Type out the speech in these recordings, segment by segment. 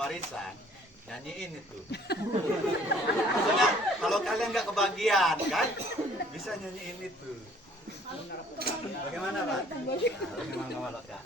warisan, nyanyiin itu. Maksudnya kalau kalian nggak kebagian kan, bisa nyanyiin itu. Bagaimana Pak? Bagaimana Kak?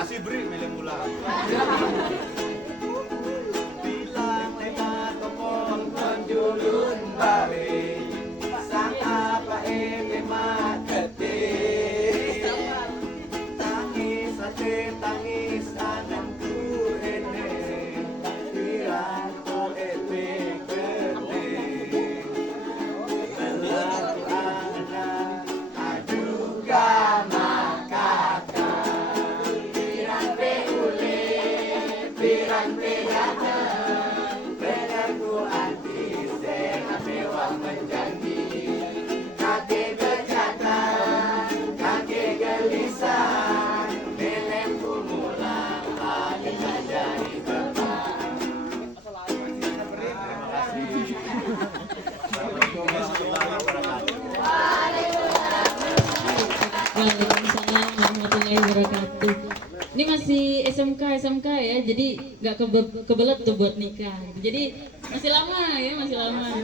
Masih beri milih mula. Bilang lewat topol konjulun balik, sang apa emak ketik. Tangis ate tangis anakku ene, bilang ko epe ketik. Waalaikumsalam warahmatullahi wabarakatuh. Ini masih SMK ya, jadi nggak kebelet tuh buat nikah. Jadi masih lama ya, masih lama.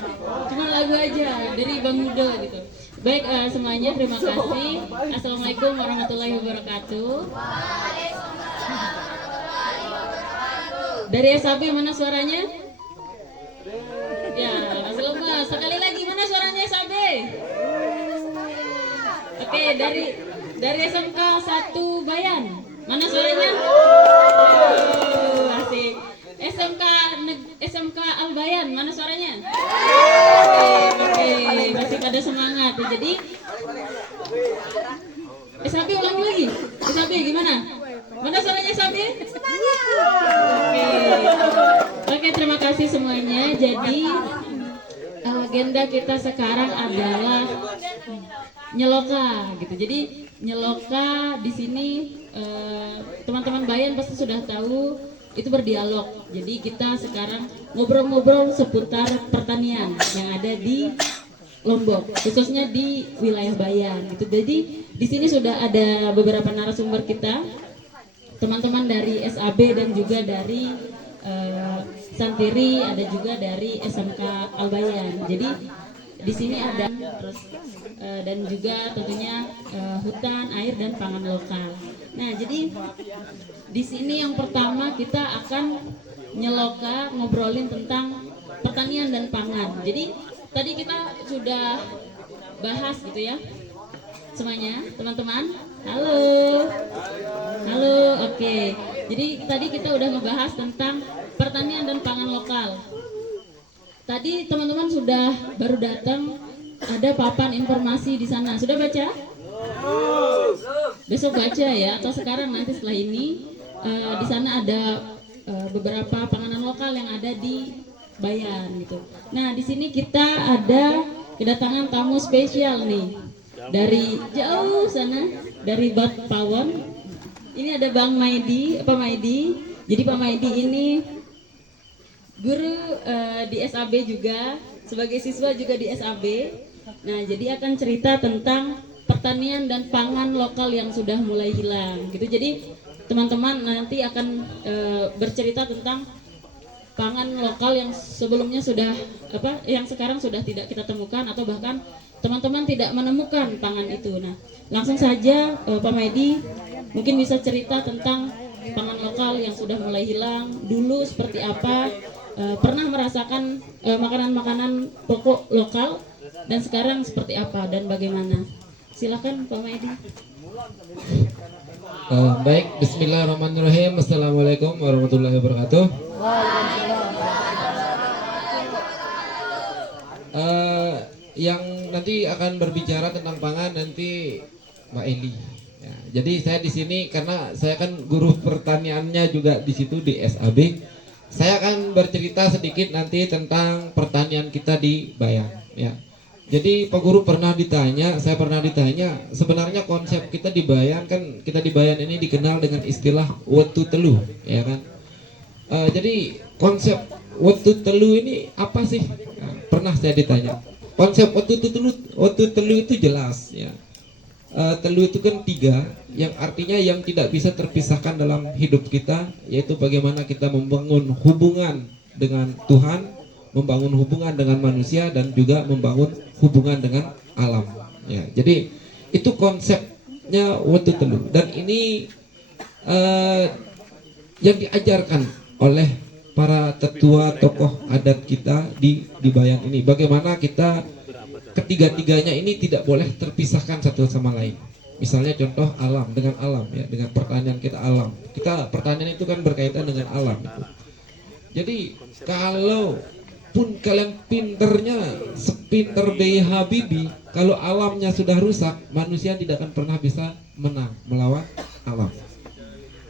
Cuma lagu aja dari Bang Yudo gitu. Baik semuanya, terima kasih. Assalamualaikum warahmatullahi wabarakatuh. Dari SAB mana suaranya? Ya, masih lemas. Sekali lagi mana suaranya SAB? Oke, dari SMK 1 Bayan. Mana suaranya? Asik. SMK Al Bayan, mana suaranya? Oke, masih pada semangat. Jadi SAB ulangi lagi. SAB gimana? Mana suaranya SAB? Oke, terima kasih semuanya. Jadi agenda kita sekarang adalah nyeloka gitu. Jadi nyeloka di sini teman-teman Bayan pasti sudah tahu itu berdialog. Jadi kita sekarang ngobrol-ngobrol seputar pertanian yang ada di Lombok, khususnya di wilayah Bayan gitu. Jadi di sini sudah ada beberapa narasumber kita, teman-teman dari SAB dan juga dari Santiri, ada juga dari SMK Al Bayan. Jadi di sini ada terus dan juga tentunya hutan, air dan pangan lokal. Nah, jadi di sini yang pertama kita akan nyeloka ngobrolin tentang pertanian dan pangan. Jadi tadi kita sudah bahas gitu ya. Semuanya, teman-teman. Halo. Halo, oke. Jadi tadi kita udah ngebahas tentang pertanian dan pangan lokal. Tadi teman-teman sudah baru datang, ada papan informasi di sana. Sudah baca? Besok baca ya, atau sekarang nanti setelah ini di sana ada beberapa panganan lokal yang ada di Bayan gitu. Nah, di sini kita ada kedatangan tamu spesial nih dari jauh sana, dari Bat Pawon. Ini ada Bang Maidi, Pak Maidi. Jadi Pak Maidi ini guru di SAB juga, sebagai siswa juga di SAB. Nah, jadi akan cerita tentang pertanian dan pangan lokal yang sudah mulai hilang gitu. Jadi teman-teman nanti akan bercerita tentang pangan lokal yang sebelumnya sudah yang sekarang sudah tidak kita temukan, atau bahkan teman-teman tidak menemukan pangan itu. Nah, langsung saja Pak Maidi mungkin bisa cerita tentang pangan lokal yang sudah mulai hilang dulu seperti apa, pernah merasakan makanan-makanan pokok lokal dan sekarang seperti apa dan bagaimana. Silakan Pak Maidi. Baik, bismillahirrahmanirrahim. Assalamualaikum warahmatullahi wabarakatuh. Yang nanti akan berbicara tentang pangan nanti Mbak Eli. Ya, jadi saya di sini karena saya kan guru pertaniannya juga di situ di SAB. Saya akan bercerita sedikit nanti tentang pertanian kita di Bayan. Ya. Jadi Pak Guru saya pernah ditanya, sebenarnya konsep kita di Bayan kan, kita di Bayan ini dikenal dengan istilah wetu telu, ya kan? Jadi konsep wetu telu ini apa sih? Nah, pernah saya ditanya. Konsep wetu telu itu jelas, ya. Telu itu kan 3, yang artinya yang tidak bisa terpisahkan dalam hidup kita, yaitu bagaimana kita membangun hubungan dengan Tuhan, membangun hubungan dengan manusia, dan juga membangun hubungan dengan alam. Ya, jadi itu konsepnya wetu telu, dan ini yang diajarkan oleh para tetua tokoh adat kita di Bayan ini. Bagaimana kita ketiga-tiganya ini tidak boleh terpisahkan satu sama lain. Misalnya contoh alam dengan alam, ya, dengan pertanian kita alam. Kita pertanian itu kan berkaitan dengan alam itu. Jadi kalau pun kalian pinternya sepinter B.J. Habibie, kalau alamnya sudah rusak, manusia tidak akan pernah bisa menang melawan alam.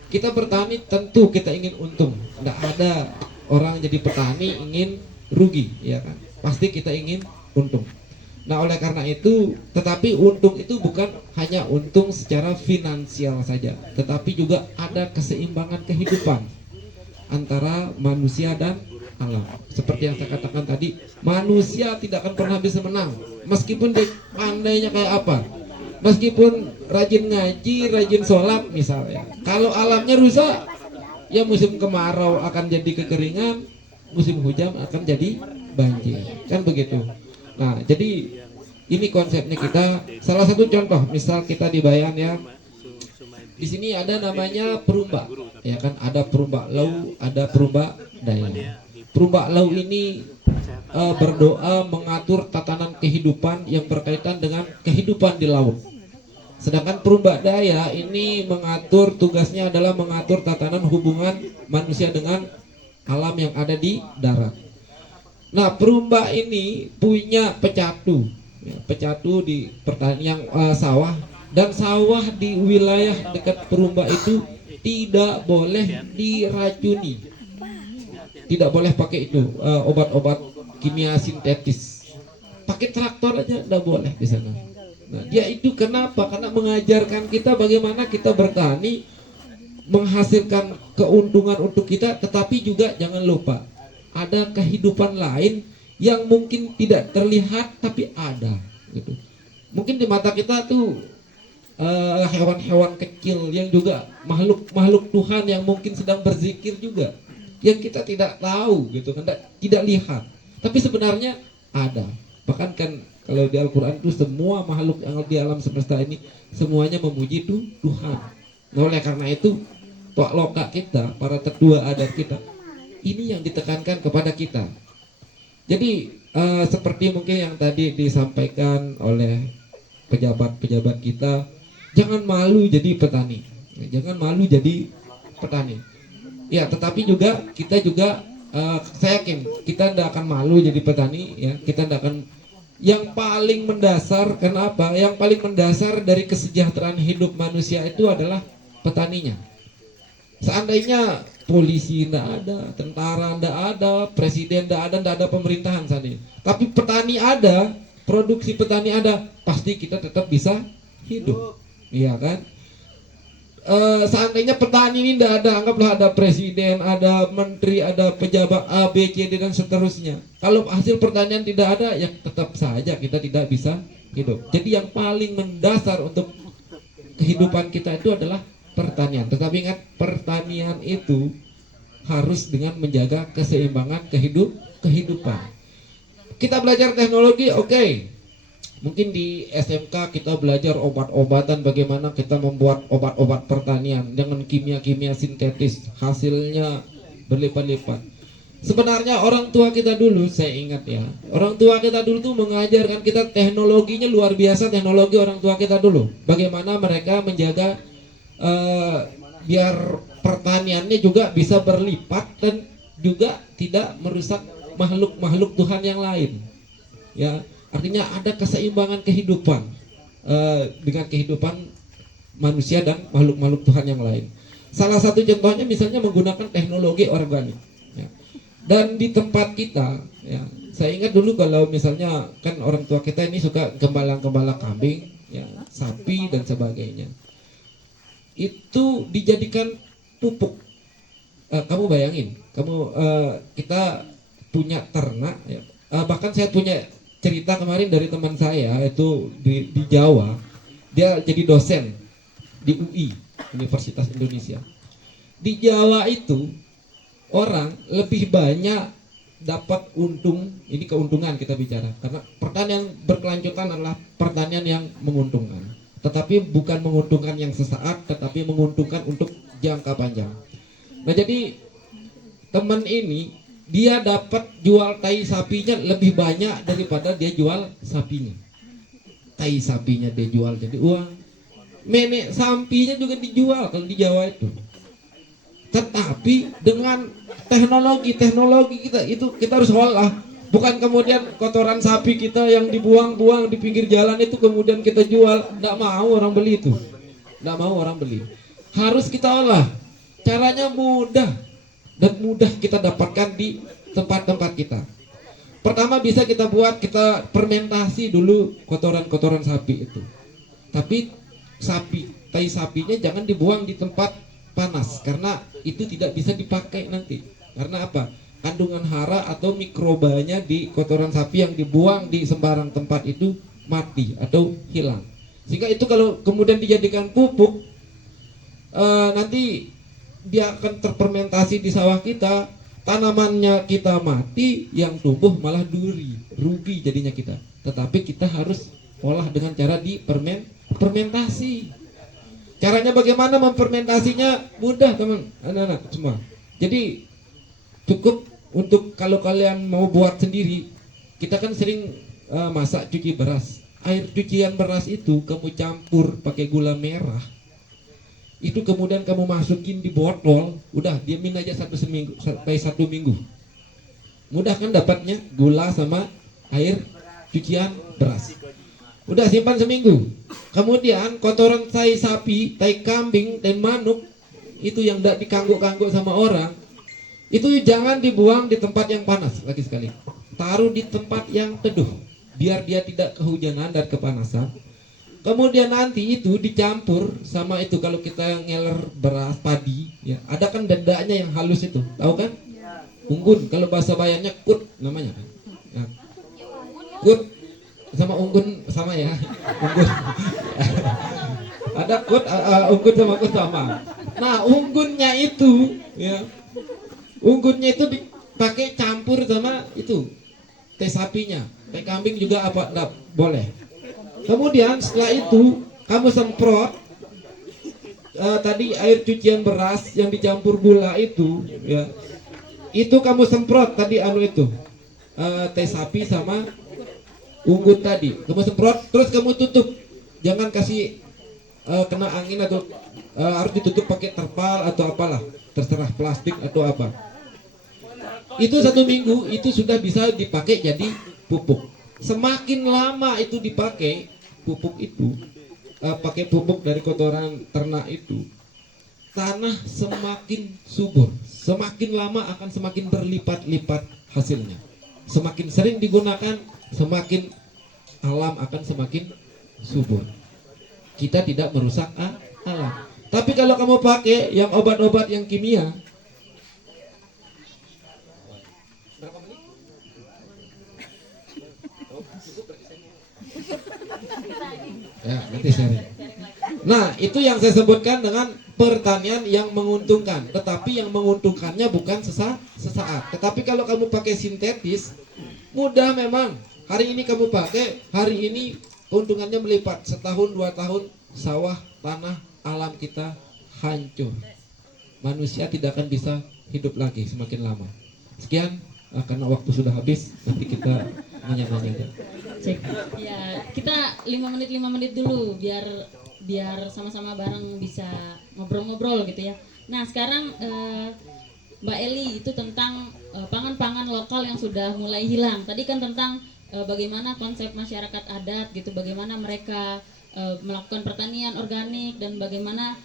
Kita bertani tentu kita ingin untung. Tidak ada orang jadi petani ingin rugi, ya kan? Pasti kita ingin untung. Nah, oleh karena itu, tetapi untung itu bukan hanya untung secara finansial saja, tetapi juga ada keseimbangan kehidupan antara manusia dan alam. Seperti yang saya katakan tadi, manusia tidak akan pernah bisa menang meskipun dia pandainya kayak apa, meskipun rajin ngaji, rajin sholat misalnya, kalau alamnya rusak, ya musim kemarau akan jadi kekeringan, musim hujan akan jadi banjir, kan begitu. Nah, jadi ini konsepnya kita. Salah satu contoh, misal kita di Bayan ya, di sini ada namanya perumba, ya kan, ada perumba lau, ada perumba daya. Perumba lau ini berdoa mengatur tatanan kehidupan yang berkaitan dengan kehidupan di laut. Sedangkan perumba daya ini mengatur, tugasnya adalah mengatur tatanan hubungan manusia dengan alam yang ada di darat. Nah, perumba ini punya pecatu, ya, pecatu di pertanian sawah, dan sawah di wilayah dekat perumba itu tidak boleh diracuni, tidak boleh pakai itu obat-obat kimia sintetis. Pakai traktor aja tidak boleh di sana. Nah, dia itu kenapa? Karena mengajarkan kita bagaimana kita bertani, menghasilkan keuntungan untuk kita, tetapi juga jangan lupa ada kehidupan lain yang mungkin tidak terlihat tapi ada gitu. Mungkin di mata kita tuh hewan-hewan kecil yang juga makhluk Tuhan yang mungkin sedang berzikir juga, yang kita tidak tahu gitu kan, tidak lihat, tapi sebenarnya ada. Bahkan kan kalau di Al-Quran itu semua makhluk yang di alam semesta ini semuanya memuji Tuhan. Nah, oleh karena itu Tok Loka kita, para tetua adat kita, ini yang ditekankan kepada kita. Jadi seperti mungkin yang tadi disampaikan oleh pejabat-pejabat kita, jangan malu jadi petani, jangan malu jadi petani. Ya, tetapi juga kita juga saya yakin kita tidak akan malu jadi petani, ya, kita tidak akan. Yang paling mendasar, kenapa? Yang paling mendasar dari kesejahteraan hidup manusia itu adalah petaninya. Seandainya polisi tidak ada, tentara tidak ada, presiden tidak ada pemerintahan saat ini, tapi petani ada, produksi petani ada, pasti kita tetap bisa hidup, iya kan? Seandainya petani ini tidak ada, anggaplah ada presiden, ada menteri, ada pejabat A, B, C, D dan seterusnya. Kalau hasil pertanian tidak ada, ya tetap saja kita tidak bisa hidup. Jadi yang paling mendasar untuk kehidupan kita itu adalah pertanian. Tetapi ingat, pertanian itu harus dengan menjaga keseimbangan kehidupan. Kita belajar teknologi, oke. Mungkin di SMK kita belajar obat-obatan, bagaimana kita membuat obat-obat pertanian dengan kimia-kimia sintetis, hasilnya berlipat-lipat. Sebenarnya orang tua kita dulu, saya ingat ya, orang tua kita dulu tuh mengajarkan kita teknologinya luar biasa, teknologi orang tua kita dulu. Bagaimana mereka menjaga biar pertaniannya juga bisa berlipat dan juga tidak merusak makhluk-makhluk Tuhan yang lain. Ya. Artinya ada keseimbangan kehidupan dengan kehidupan manusia dan makhluk-makhluk Tuhan yang lain. Salah satu contohnya misalnya menggunakan teknologi organik. Ya. Dan di tempat kita, ya, saya ingat dulu kalau misalnya kan orang tua kita ini suka gembala-gembala kambing, ya, sapi dan sebagainya. Itu dijadikan pupuk. Kamu bayangin, kita punya ternak, ya. Bahkan saya punya cerita kemarin dari teman saya itu di Jawa, dia jadi dosen di UI, Universitas Indonesia. Di Jawa itu orang lebih banyak dapat untung, ini keuntungan kita bicara, karena pertanian berkelanjutan adalah pertanian yang menguntungkan, tetapi bukan menguntungkan yang sesaat, tetapi menguntungkan untuk jangka panjang. Nah, jadi teman ini dia dapat jual tai sapinya lebih banyak daripada dia jual sapinya. Tai sapinya dia jual jadi uang, menek sapinya juga dijual kalau di Jawa itu. Tetapi dengan teknologi kita itu kita harus olah, bukan kemudian kotoran sapi kita yang dibuang-buang di pinggir jalan itu kemudian kita jual. Nggak mau orang beli itu, nggak mau orang beli. Harus kita olah, caranya mudah dan mudah kita dapatkan di tempat-tempat kita. Pertama bisa kita buat, kita fermentasi dulu kotoran-kotoran sapi itu. Tapi tai sapinya jangan dibuang di tempat panas, karena itu tidak bisa dipakai nanti. Karena apa? Kandungan hara atau mikrobanya di kotoran sapi yang dibuang di sembarang tempat itu mati atau hilang. Sehingga itu kalau kemudian dijadikan pupuk, nanti dia akan terfermentasi di sawah kita, tanamannya kita mati, yang tumbuh malah duri, rugi jadinya kita. Tetapi kita harus olah dengan cara fermentasi. Caranya bagaimana memfermentasinya? Mudah teman, anak-anak semua. Jadi cukup untuk kalau kalian mau buat sendiri, kita kan sering masak cuci beras. Air cucian beras itu kamu campur pakai gula merah. Itu kemudian kamu masukin di botol, udah diemin aja 1 minggu. Mudah kan dapatnya gula sama air cucian beras. Udah simpan seminggu. Kemudian kotoran tai sapi, tai kambing, dan manuk itu yang tidak dikangguk-kangguk sama orang, itu jangan dibuang di tempat yang panas lagi sekali. Taruh di tempat yang teduh, biar dia tidak kehujanan dan kepanasan. Kemudian nanti itu dicampur sama itu, kalau kita ngeler beras padi, ya ada kan dadanya yang halus itu, tahu kan? Unggun, kalau bahasa Bayannya kut namanya kan. Ya. Kut sama unggun sama ya, unggun. Ada kut, unggun sama kut sama. Nah unggunnya itu, ya, unggunnya itu dipakai campur sama itu teh sapinya, teh kambing juga apa enggak boleh. Kemudian setelah itu kamu semprot tadi air cucian beras yang dicampur gula itu, ya, itu kamu semprot tadi itu teh sapi sama unggun tadi, kamu semprot, terus kamu tutup, jangan kasih kena angin atau harus ditutup pakai terpal atau apalah, terserah plastik atau apa. Itu 1 minggu itu sudah bisa dipakai jadi pupuk. Semakin lama itu dipakai pupuk itu, pakai pupuk dari kotoran ternak itu, tanah semakin subur, semakin lama akan semakin berlipat-lipat hasilnya. Semakin sering digunakan, semakin alam akan semakin subur. Kita tidak merusak alam. Tapi kalau kamu pakai yang obat-obat yang kimia, ya, nanti sharing. Nah, itu yang saya sebutkan dengan pertanian yang menguntungkan. Tetapi yang menguntungkannya bukan sesaat. Tetapi kalau kamu pakai sintetis, mudah memang. Hari ini kamu pakai, hari ini keuntungannya melipat. Setahun, 2 tahun, sawah, tanah, alam kita hancur. Manusia tidak akan bisa hidup lagi semakin lama. Sekian, karena waktu sudah habis, nanti kita nanya-nanya. Cek. Ya, kita 5 menit dulu biar sama-sama bareng bisa ngobrol-ngobrol gitu ya. Nah, sekarang Mbak Eli itu tentang pangan-pangan lokal yang sudah mulai hilang. Tadi kan tentang bagaimana konsep masyarakat adat gitu, bagaimana mereka melakukan pertanian organik dan bagaimana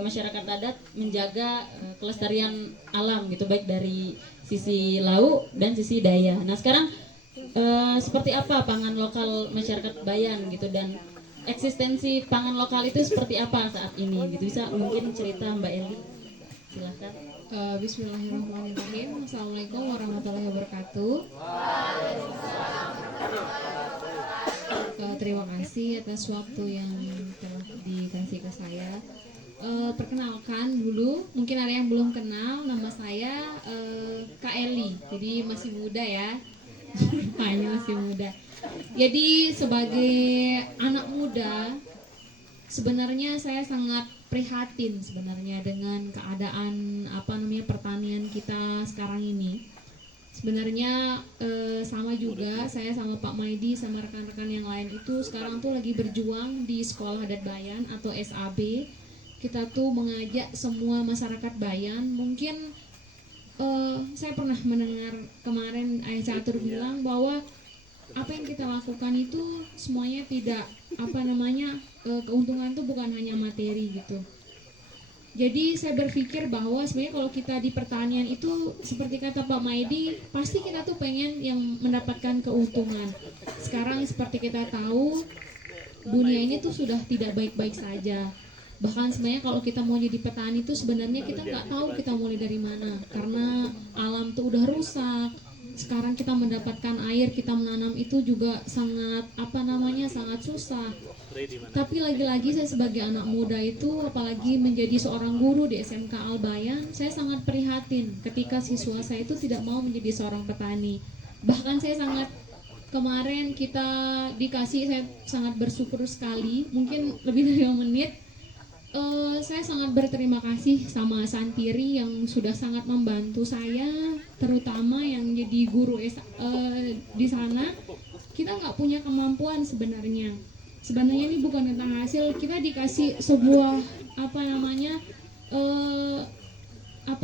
masyarakat adat menjaga kelestarian alam gitu, baik dari sisi laut dan sisi daya. Nah, sekarang seperti apa pangan lokal masyarakat Bayan gitu, dan eksistensi pangan lokal itu seperti apa saat ini gitu, bisa mungkin cerita Mbak Eli, silahkan. Bismillahirrahmanirrahim. Assalamualaikum warahmatullahi wabarakatuh. Terima kasih atas waktu yang telah dikasih ke saya. Perkenalkan dulu, mungkin ada yang belum kenal, nama saya Kak Eli, jadi masih muda ya. Hanya masih muda. Jadi sebagai anak muda, sebenarnya saya sangat prihatin sebenarnya dengan keadaan pertanian kita sekarang ini. Sebenarnya sama juga, saya sama Pak Maidi sama rekan-rekan yang lain itu sekarang tuh lagi berjuang di Sekolah Adat Bayan atau SAB. Kita tuh mengajak semua masyarakat Bayan. Mungkin saya pernah mendengar kemarin Ayah Catur bilang bahwa apa yang kita lakukan itu semuanya tidak keuntungan itu bukan hanya materi gitu. Jadi saya berpikir bahwa sebenarnya kalau kita di pertanian itu seperti kata Pak Maidi, pasti kita tuh pengen yang mendapatkan keuntungan. Sekarang seperti kita tahu dunia ini tuh sudah tidak baik-baik saja. Bahkan sebenarnya kalau kita mau jadi petani itu sebenarnya kita nggak tahu kita mulai dari mana, karena alam tuh udah rusak, sekarang kita mendapatkan air, kita menanam itu juga sangat sangat susah. Tapi lagi-lagi saya sebagai anak muda itu, apalagi menjadi seorang guru di SMK Al-Bayan, saya sangat prihatin ketika siswa saya itu tidak mau menjadi seorang petani. Bahkan saya sangat kemarin kita dikasih, saya sangat bersyukur sekali, mungkin lebih dari 2 menit. Saya sangat berterima kasih sama Santiri yang sudah sangat membantu saya, terutama yang jadi guru di sana. Kita nggak punya kemampuan sebenarnya. Sebenarnya ini bukan tentang hasil, kita dikasih sebuah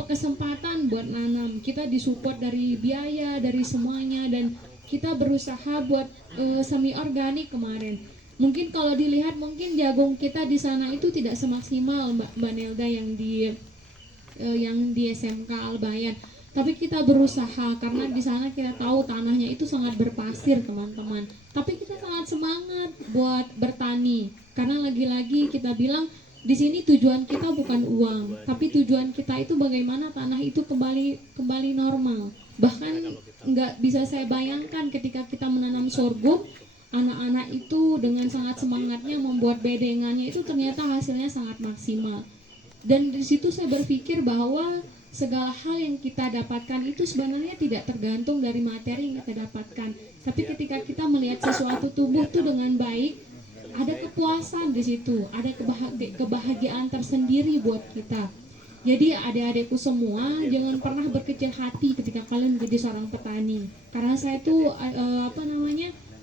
kesempatan buat nanam. Kita disupport dari biaya, dari semuanya, dan kita berusaha buat semi organik kemarin. Mungkin kalau dilihat mungkin jagung kita di sana itu tidak semaksimal Mbak Nelda yang di SMK Al-Bayan. Tapi kita berusaha karena di sana kita tahu tanahnya itu sangat berpasir teman-teman. Tapi kita sangat semangat buat bertani karena lagi-lagi kita bilang di sini tujuan kita bukan uang, tapi tujuan kita itu bagaimana tanah itu kembali normal. Bahkan nggak bisa saya bayangkan ketika kita menanam sorghum, anak-anak itu dengan sangat semangatnya membuat bedengannya itu ternyata hasilnya sangat maksimal. Dan di situ saya berpikir bahwa segala hal yang kita dapatkan itu sebenarnya tidak tergantung dari materi yang kita dapatkan. Tapi ketika kita melihat sesuatu tumbuh itu dengan baik, ada kepuasan di situ, ada kebahagiaan tersendiri buat kita. Jadi adik-adikku semua, jangan pernah berkecil hati ketika kalian menjadi seorang petani. Karena saya tuh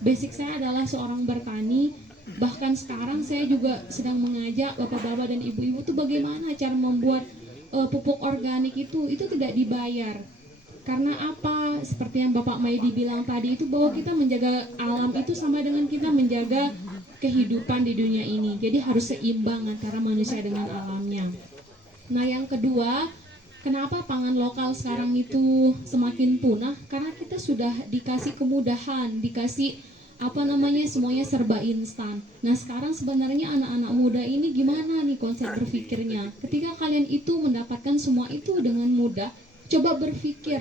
basic saya adalah seorang bertani. Bahkan sekarang saya juga sedang mengajak bapak-bapak dan ibu-ibu tuh bagaimana cara membuat pupuk organik itu tidak dibayar. Karena apa? Seperti yang Bapak Maidi bilang tadi itu, bahwa kita menjaga alam itu sama dengan kita menjaga kehidupan di dunia ini. Jadi harus seimbang antara manusia dengan alamnya. Nah, yang kedua, kenapa pangan lokal sekarang itu semakin punah? Karena kita sudah dikasih kemudahan, dikasih semuanya serba instan. Nah, sekarang sebenarnya anak-anak muda ini gimana nih konsep berpikirnya? Ketika kalian itu mendapatkan semua itu dengan mudah, coba berpikir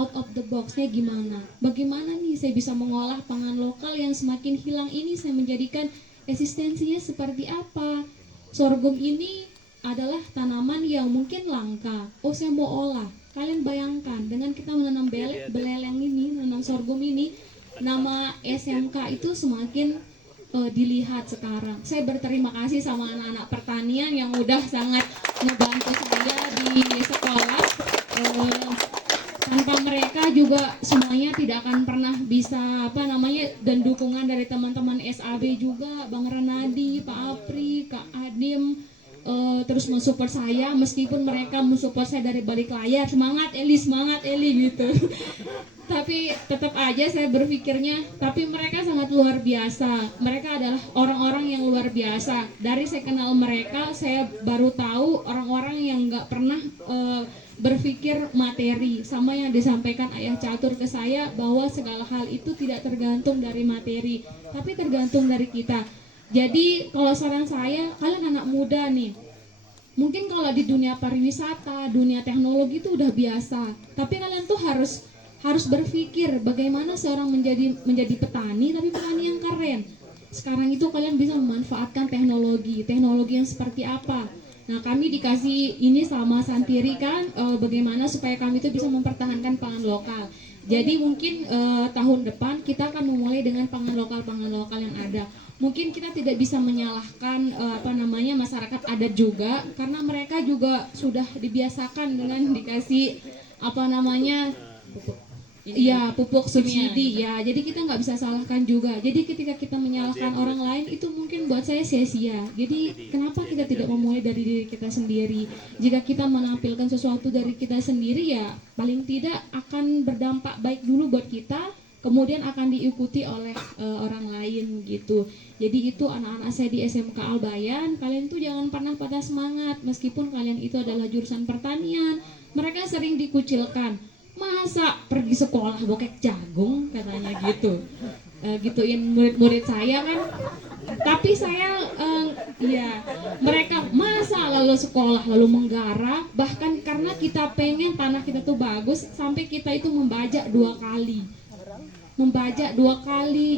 out of the box-nya gimana? Bagaimana nih saya bisa mengolah pangan lokal yang semakin hilang ini, saya menjadikan eksistensinya seperti apa? Sorghum ini adalah tanaman yang mungkin langka. Oh, saya mau olah. Kalian bayangkan dengan kita menanam beleleng ini, menanam sorghum ini, nama SMK itu semakin dilihat sekarang. Saya berterima kasih sama anak-anak pertanian yang udah sangat membantu saya di sekolah. Tanpa mereka juga semuanya tidak akan pernah bisa dan dukungan dari teman-teman SAB juga, Bang Renadi, Pak Apri, Kak Adim, terus mensupport saya meskipun mereka mensupport saya dari balik layar, semangat Eli gitu. Tapi tetap aja saya berpikirnya, tapi mereka sangat luar biasa. Mereka adalah orang-orang yang luar biasa. Dari saya kenal mereka, saya baru tahu orang-orang yang nggak pernah berpikir materi, sama yang disampaikan Ayah Catur ke saya, bahwa segala hal itu tidak tergantung dari materi, tapi tergantung dari kita. Jadi kalau saran saya, kalian anak muda nih, mungkin kalau di dunia pariwisata, dunia teknologi itu udah biasa, tapi kalian tuh harus berpikir bagaimana seorang menjadi petani, tapi petani yang keren. Sekarang itu kalian bisa memanfaatkan teknologi yang seperti apa. Nah, kami dikasih ini sama Santiri kan, bagaimana supaya kami itu bisa mempertahankan pangan lokal. Jadi mungkin tahun depan kita akan memulai dengan pangan lokal yang ada. Mungkin kita tidak bisa menyalahkan masyarakat adat juga, karena mereka juga sudah dibiasakan dengan dikasih pupuk subsidi ya. Jadi kita nggak bisa salahkan juga. Jadi ketika kita menyalahkan orang lain itu mungkin buat saya sia-sia. Jadi kenapa kita tidak memulai dari diri kita sendiri? Jika kita menampilkan sesuatu dari kita sendiri, ya paling tidak akan berdampak baik dulu buat kita, kemudian akan diikuti oleh orang lain gitu. Jadi itu anak-anak saya di SMK Al-Bayan, kalian tuh jangan pernah patah semangat meskipun kalian itu adalah jurusan pertanian. Mereka sering dikucilkan. Masa pergi sekolah bokek jagung, katanya gitu. Gituin murid-murid saya kan. Tapi saya Iya, mereka masa lalu sekolah lalu menggarap, bahkan karena kita pengen tanah kita tuh bagus, sampai kita itu membajak 2 kali,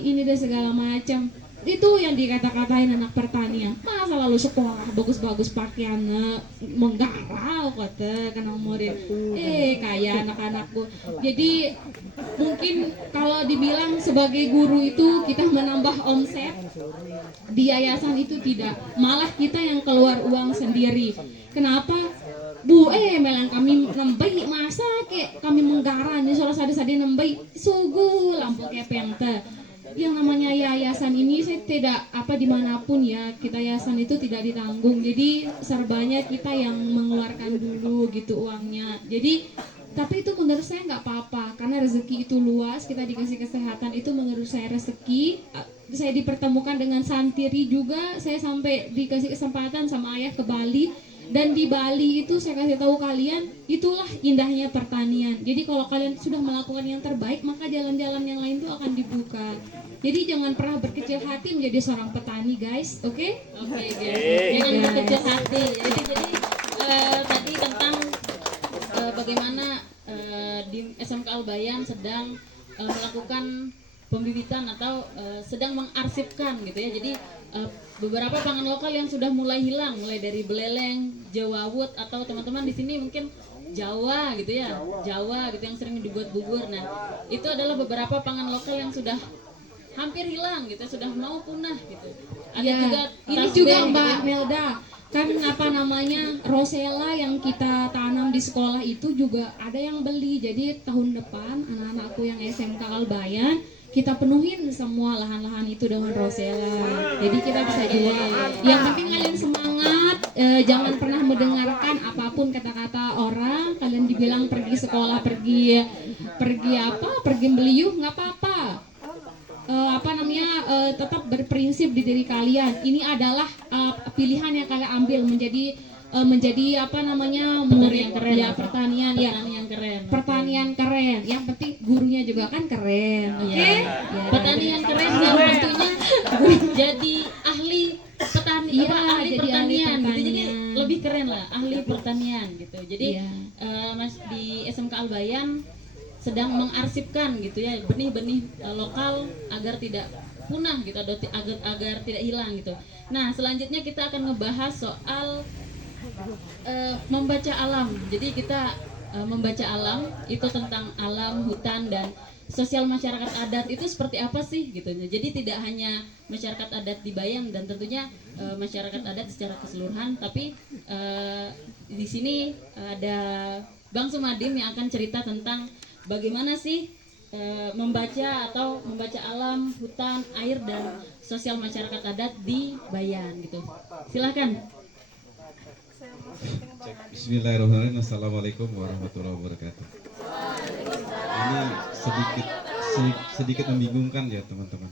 ini dan segala macam. Itu yang dikata-katain anak pertanian. Masa lalu sekolah bagus-bagus pakaiannya menggarau kata kenal murid. Kayak anak-anakku. Jadi mungkin kalau dibilang sebagai guru itu kita menambah omset, di yayasan itu tidak, malah kita yang keluar uang sendiri. Kenapa? Bu, melang kami nembai masa ke kami menggaran di soal sadi-sadi nembai sugu lampu kepeng teh. Yang namanya yayasan ini saya tidak dimanapun ya, kita yayasan itu tidak ditanggung, jadi serbanya kita yang mengeluarkan dulu gitu uangnya. Jadi tapi itu menurut saya nggak apa-apa, karena rezeki itu luas, kita dikasih kesehatan itu menurut saya rezeki. Saya dipertemukan dengan santiri juga, saya sampai dikasih kesempatan sama ayah ke Bali. Dan di Bali itu saya kasih tahu kalian, itulah indahnya pertanian. Jadi kalau kalian sudah melakukan yang terbaik, maka jalan-jalan yang lain itu akan dibuka. Jadi jangan pernah berkecil hati menjadi seorang petani, guys. Oke? Oke, guys. Jangan berkecil hati. Jadi tadi tentang bagaimana di SMK Al-Bayan sedang melakukan pembibitan atau sedang mengarsipkan gitu ya. Jadi beberapa pangan lokal yang sudah mulai hilang, mulai dari beleleng, jawawut, atau teman-teman di sini mungkin Jawa gitu ya, Jawa gitu yang sering dibuat bubur. Nah, itu adalah beberapa pangan lokal yang sudah hampir hilang gitu, sudah mau punah gitu. Ada Ya, juga ini tasbih, juga gitu. Mbak Melda, kan rosella yang kita tanam di sekolah itu juga ada yang beli. Jadi tahun depan anak-anakku yang SMK Al-Bayan kita penuhin semua lahan-lahan itu dengan rosella. Jadi kita bisa jual. Yang penting kalian semangat, jangan pernah mendengarkan apapun kata-kata orang. Kalian dibilang pergi sekolah, pergi beliuh, nggak apa-apa. Tetap berprinsip di diri kalian. Ini adalah pilihan yang kalian ambil menjadi murid yang keren, ya, pertanian keren. Yang penting gurunya juga kan keren. Oke? Ya. Ya. Petani yang keren yang tentunya jadi ahli petani, Iya, ahli jadi pertanian ahli gitu. Jadi pertanian. lebih keren lah, ahli pertanian gitu. Jadi Iya. Mas di SMK Al-Bayan sedang mengarsipkan gitu ya benih-benih lokal agar tidak punah gitu, agar tidak hilang gitu. Nah, selanjutnya kita akan ngebahas soal membaca alam. Jadi kita membaca alam itu tentang alam, hutan, dan sosial masyarakat adat itu seperti apa sih gitu. Jadi tidak hanya masyarakat adat di Bayan dan tentunya masyarakat adat secara keseluruhan, tapi di sini ada Bang Sumadim yang akan cerita tentang bagaimana sih membaca alam, hutan, air, dan sosial masyarakat adat di Bayan gitu. Silahkan. Bismillahirrahmanirrahim. Assalamualaikum warahmatullahi wabarakatuh. Ini sedikit membingungkan ya teman-teman.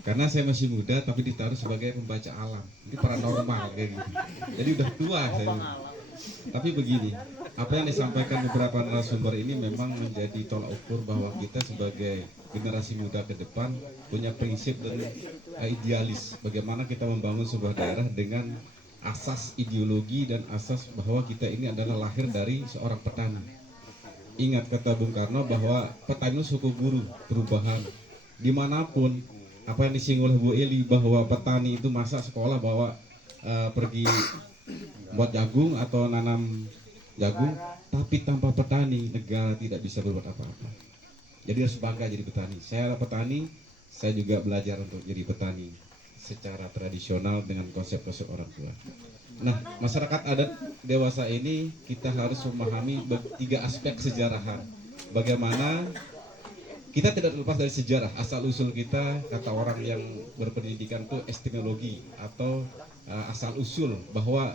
Karena saya masih muda tapi ditaruh sebagai pembaca alam. Ini paranormal kayak gitu. Jadi udah tua saya. Tapi begini, apa yang disampaikan beberapa narasumber ini memang menjadi tolak ukur bahwa kita sebagai generasi muda ke depan punya prinsip dan idealis. Bagaimana kita membangun sebuah daerah dengan asas ideologi dan asas bahwa kita ini adalah lahir dari seorang petani. Ingat kata Bung Karno bahwa petani suku guru perubahan. Dimanapun, apa yang disinggung oleh Bu Eli bahwa petani itu masa sekolah bahwa pergi buat jagung atau nanam jagung, tapi tanpa petani negara tidak bisa berbuat apa-apa. Jadi harus bangga jadi petani. Saya adalah petani, saya juga belajar untuk jadi petani secara tradisional dengan konsep-konsep orang tua. Nah, masyarakat adat dewasa ini kita harus memahami 3 aspek sejarahan. Bagaimana kita tidak terlepas dari sejarah, asal usul kita, kata orang yang berpendidikan itu etimologi atau asal usul bahwa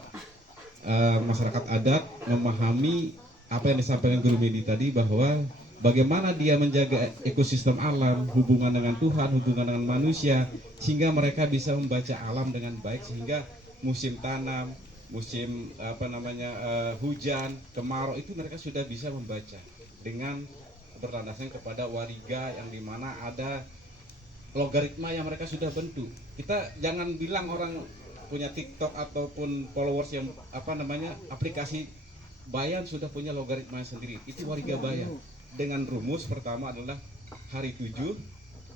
masyarakat adat memahami apa yang disampaikan Guru Medi tadi bahwa bagaimana dia menjaga ekosistem alam, hubungan dengan Tuhan, hubungan dengan manusia, sehingga mereka bisa membaca alam dengan baik, sehingga musim tanam, musim hujan, kemarau itu mereka sudah bisa membaca dengan berlandaskan kepada wariga yang dimana ada logaritma yang mereka sudah bentuk. Kita jangan bilang orang punya TikTok ataupun followers yang aplikasi Bayan sudah punya logaritma sendiri. Itu Wariga Bayan. Dengan rumus pertama adalah hari 7,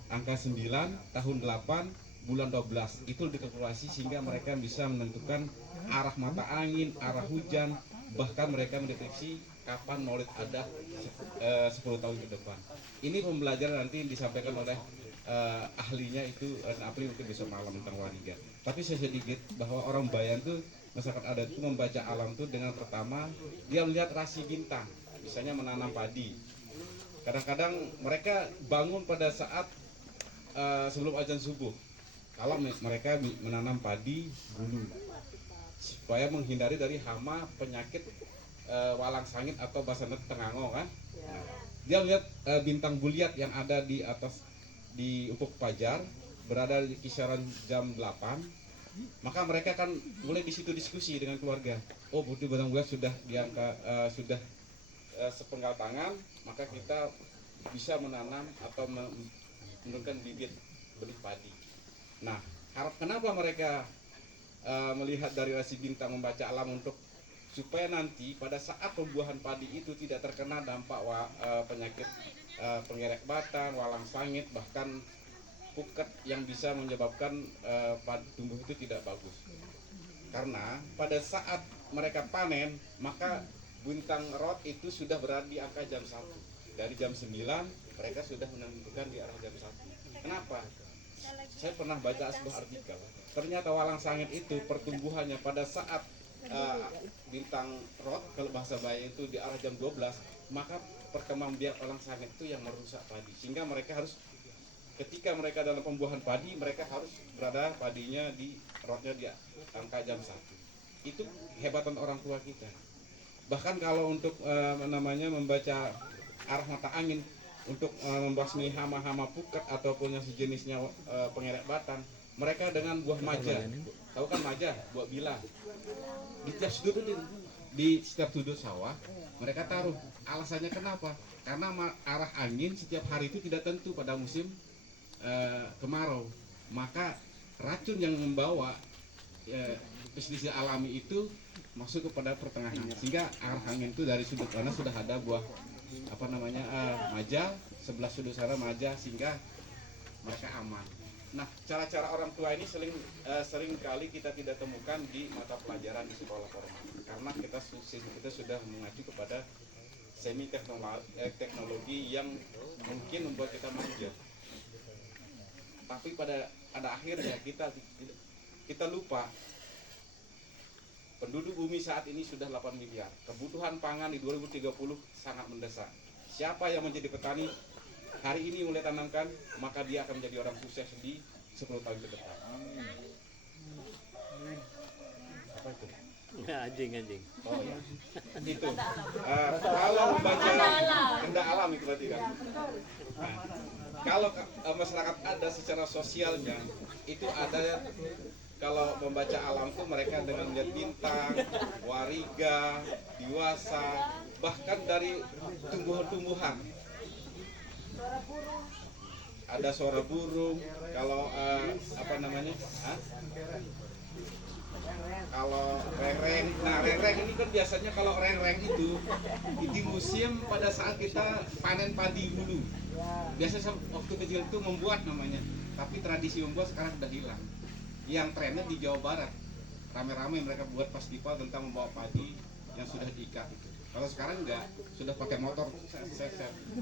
angka 9, tahun 8, bulan 12. Itu dikalkulasi sehingga mereka bisa menentukan arah mata angin, arah hujan, bahkan mereka mendeteksi kapan maulid adat 10 tahun ke depan. Ini pembelajaran nanti disampaikan oleh ahlinya itu, ahli mungkin besok malam tentang Wariga. Tapi saya sedikit bahwa orang Bayan tuh masyarakat adat itu membaca alam tuh dengan pertama dia melihat rasi bintang, misalnya menanam padi. Kadang-kadang mereka bangun pada saat sebelum azan subuh. Kalau mereka menanam padi bulu, supaya menghindari dari hama penyakit walang sangit atau bahasa tengango kan. Nah, dia melihat bintang buliat yang ada di atas di ufuk fajar berada di kisaran jam 8. Maka mereka kan mulai di situ diskusi dengan keluarga. Oh, bukti bintang buliat sudah di angka sudah sepenggal tangan, maka kita bisa menanam atau menurunkan bibit benih padi. Nah, kenapa mereka melihat dari rasi bintang membaca alam untuk supaya nanti pada saat pembuahan padi itu tidak terkena dampak penyakit pengerek batang, walang sangit, bahkan puket yang bisa menyebabkan padi tumbuh itu tidak bagus. Karena pada saat mereka panen, maka bintang rot itu sudah berada di angka jam 1. Dari jam 9 mereka sudah menentukan di arah jam 1. Kenapa? Saya pernah baca sebuah artikel. Ternyata walang sangit itu pertumbuhannya pada saat bintang rot, kalau bahasa Bayan itu di arah jam 12, maka perkembangbiak walang sangit itu yang merusak padi. Sehingga mereka harus, ketika mereka dalam pembuahan padi, mereka harus berada padinya di rotnya di angka jam 1. Itu hebatan orang tua kita. Bahkan kalau untuk membaca arah mata angin, untuk membasmi hama-hama pukat ataupun yang sejenisnya pengerek batang, mereka dengan buah maja. Tahu kan maja, buah bilah. Di setiap sudut sawah mereka taruh. Alasannya kenapa? Karena arah angin setiap hari itu tidak tentu pada musim kemarau. Maka racun yang membawa pestisida alami itu masuk kepada pertengahan, sehingga arah angin itu dari sudut sana sudah ada buah maja, sebelah sudut sana maja, sehingga mereka aman. Nah, cara-cara orang tua ini sering kali kita tidak temukan di mata pelajaran di sekolah formal, karena kita sudah mengacu kepada semi teknologi yang mungkin membuat kita manja. Tapi pada akhirnya kita lupa penduduk bumi saat ini sudah 8 miliar. Kebutuhan pangan di 2030 sangat mendesak. Siapa yang menjadi petani hari ini mulai tanamkan, maka dia akan menjadi orang sukses di 10 tahun ke depan. Apa itu? Anjing. Oh ya, itu. Kalau membaca benda alam itu berarti kan. Nah, kalau masyarakat ada secara sosialnya itu ada. Kalau membaca alam itu mereka dengan melihat bintang, wariga, diwasa, bahkan dari tumbuhan-tumbuhan. Ada suara burung. Kalau kalau reng-reng. Nah, reng-reng ini kan biasanya kalau reng-reng itu di musim pada saat kita panen padi dulu. Biasanya waktu kecil itu membuat namanya. Tapi tradisi membuat sekarang sudah hilang. Yang trennya di Jawa Barat, rame-rame mereka buat festival tentang membawa padi yang sudah diikat itu. Kalau sekarang enggak, sudah pakai motor.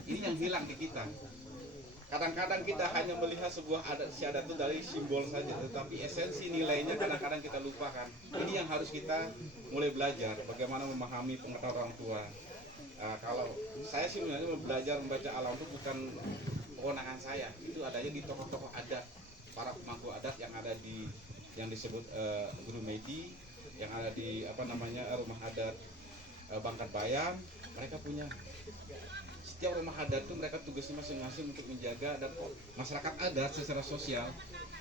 Ini yang hilang di kita. Kadang-kadang kita hanya melihat sebuah adat istiadat itu dari simbol saja, tetapi esensi nilainya kadang-kadang kita lupakan. Ini yang harus kita mulai belajar, bagaimana memahami pengetahuan orang tua. Kalau saya sih sebenarnya belajar membaca alam itu bukan kewenangan saya, itu adanya di tokoh-tokoh adat, para pemangku adat yang ada di yang disebut Guru Medi, yang ada di rumah adat Bangkat Bayan. Mereka punya setiap rumah adat itu mereka tugasnya masing-masing untuk menjaga, dan masyarakat adat secara sosial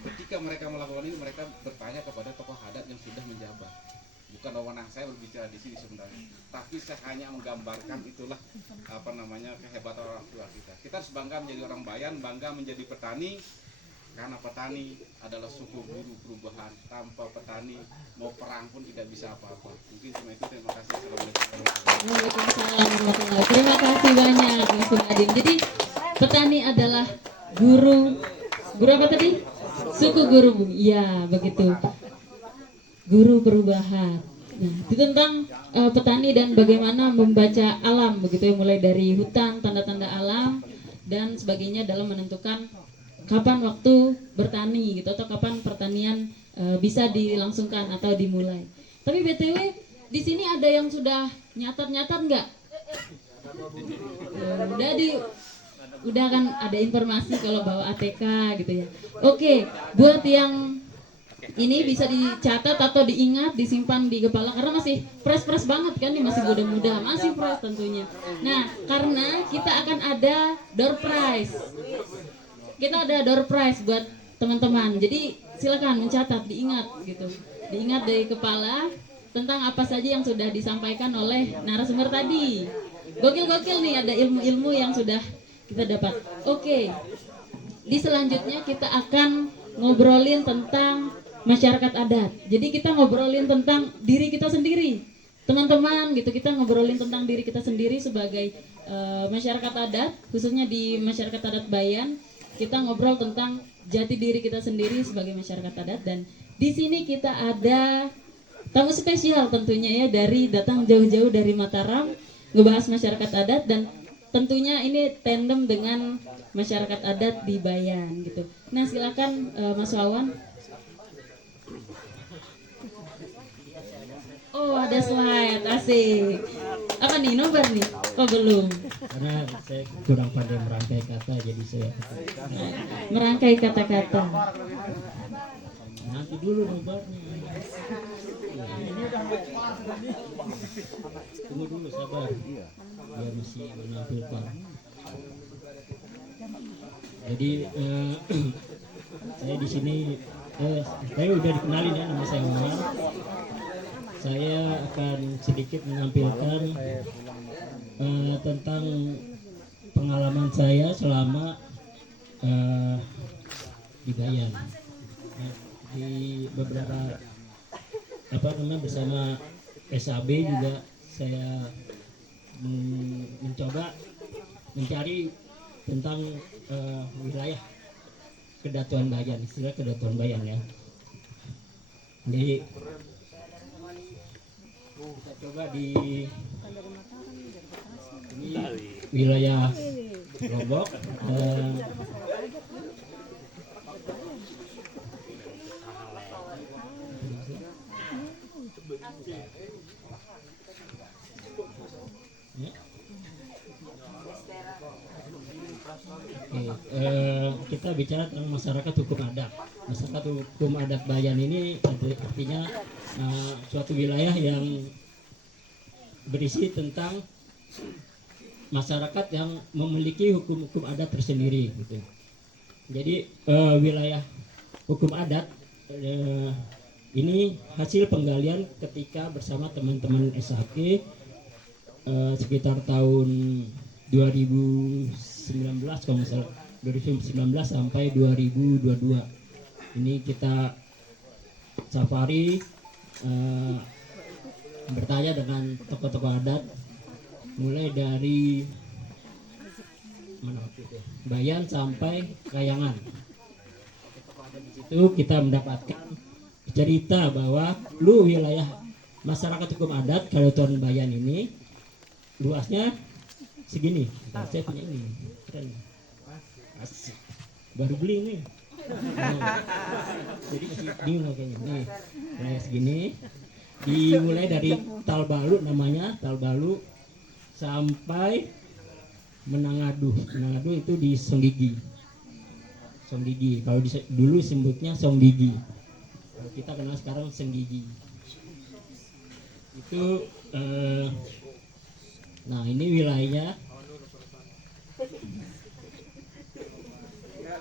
ketika mereka melakukan ini mereka bertanya kepada tokoh adat yang sudah menjabat. Bukan wewenang saya berbicara di sini sebenarnya, tapi saya hanya menggambarkan itulah kehebatan orang tua kita. Kita harus bangga menjadi orang Bayan, bangga menjadi petani. karena petani adalah suku guru perubahan. Tanpa petani mau perang pun tidak bisa apa-apa. Mungkin cuma itu. Terima kasih. Assalamualaikum warahmatullahi Waalaikumsalam warahmatullahi. Terima kasih banyak Mas Nadiem. Jadi petani adalah guru apa tadi? Suku guru bumi. Iya, begitu. Guru perubahan. Nah, itu tentang petani dan bagaimana membaca alam begitu ya, mulai dari hutan, tanda-tanda alam dan sebagainya dalam menentukan kapan waktu bertani gitu atau kapan pertanian bisa dilangsungkan atau dimulai. Tapi BTW di sini ada yang sudah nyatat nggak? Udah kan ada informasi kalau bawa ATK gitu ya. Oke, buat yang ini bisa dicatat atau diingat, disimpan di kepala karena masih fresh banget kan, ini masih muda-muda, masih fresh tentunya. Nah, karena kita akan ada door prize. Kita ada door prize buat teman-teman. Jadi silakan mencatat, diingat gitu. Diingat dari kepala tentang apa saja yang sudah disampaikan oleh narasumber tadi. Gokil nih, ada ilmu-ilmu yang sudah kita dapat. Oke. Di selanjutnya kita akan ngobrolin tentang masyarakat adat. Jadi kita ngobrolin tentang diri kita sendiri, teman-teman gitu. Kita ngobrolin tentang diri kita sendiri sebagai masyarakat adat, khususnya di masyarakat adat Bayan. Kita ngobrol tentang jati diri kita sendiri sebagai masyarakat adat. Dan di sini kita ada tamu spesial tentunya ya, datang jauh-jauh dari Mataram, ngebahas masyarakat adat dan tentunya ini tandem dengan masyarakat adat di Bayan gitu. Nah silakan Mas Wawan. Oh ada slide, asik. Apa nih, nobar nih? Oh belum. Karena saya kurang pandai merangkai kata, jadi saya Merangkai kata-kata. nanti dulu nobarnya. Tunggu dulu, sabar. Biar mesti menampilkan. Jadi saya di sini, saya udah dikenalin ya, nama saya Wawan. Saya akan sedikit menampilkan tentang pengalaman saya selama di Bayan. Di beberapa bersama SAB juga saya mencoba mencari tentang wilayah Kedatuan Bayan, istilah Kedatuan Bayan ya. Jadi kita coba di ini wilayah Lombok. Kita bicara tentang masyarakat hukum adat. Masyarakat hukum adat Bayan ini artinya suatu wilayah yang berisi tentang masyarakat yang memiliki hukum-hukum adat tersendiri gitu. Jadi wilayah hukum adat ini hasil penggalian ketika bersama teman-teman SAK sekitar tahun 2019 kalau nggak salah, 2019 sampai 2022. Ini kita safari bertanya dengan tokoh-tokoh adat mulai dari Bayan sampai Kayangan. Di situ kita mendapatkan cerita bahwa wilayah masyarakat hukum adat Kedatuan Bayan ini luasnya segini. Saya punya ini keren. Asik. Baru beli ini. Jadi masih bingung kayaknya nih. Wilayah segini dimulai dari Talbalu, namanya Talbalu, sampai Menangadu. Menangadu itu di Songgigi. Kalau dulu sebutnya Songgigi. Kalau kita kenal sekarang Senggigi. Itu nah ini wilayahnya.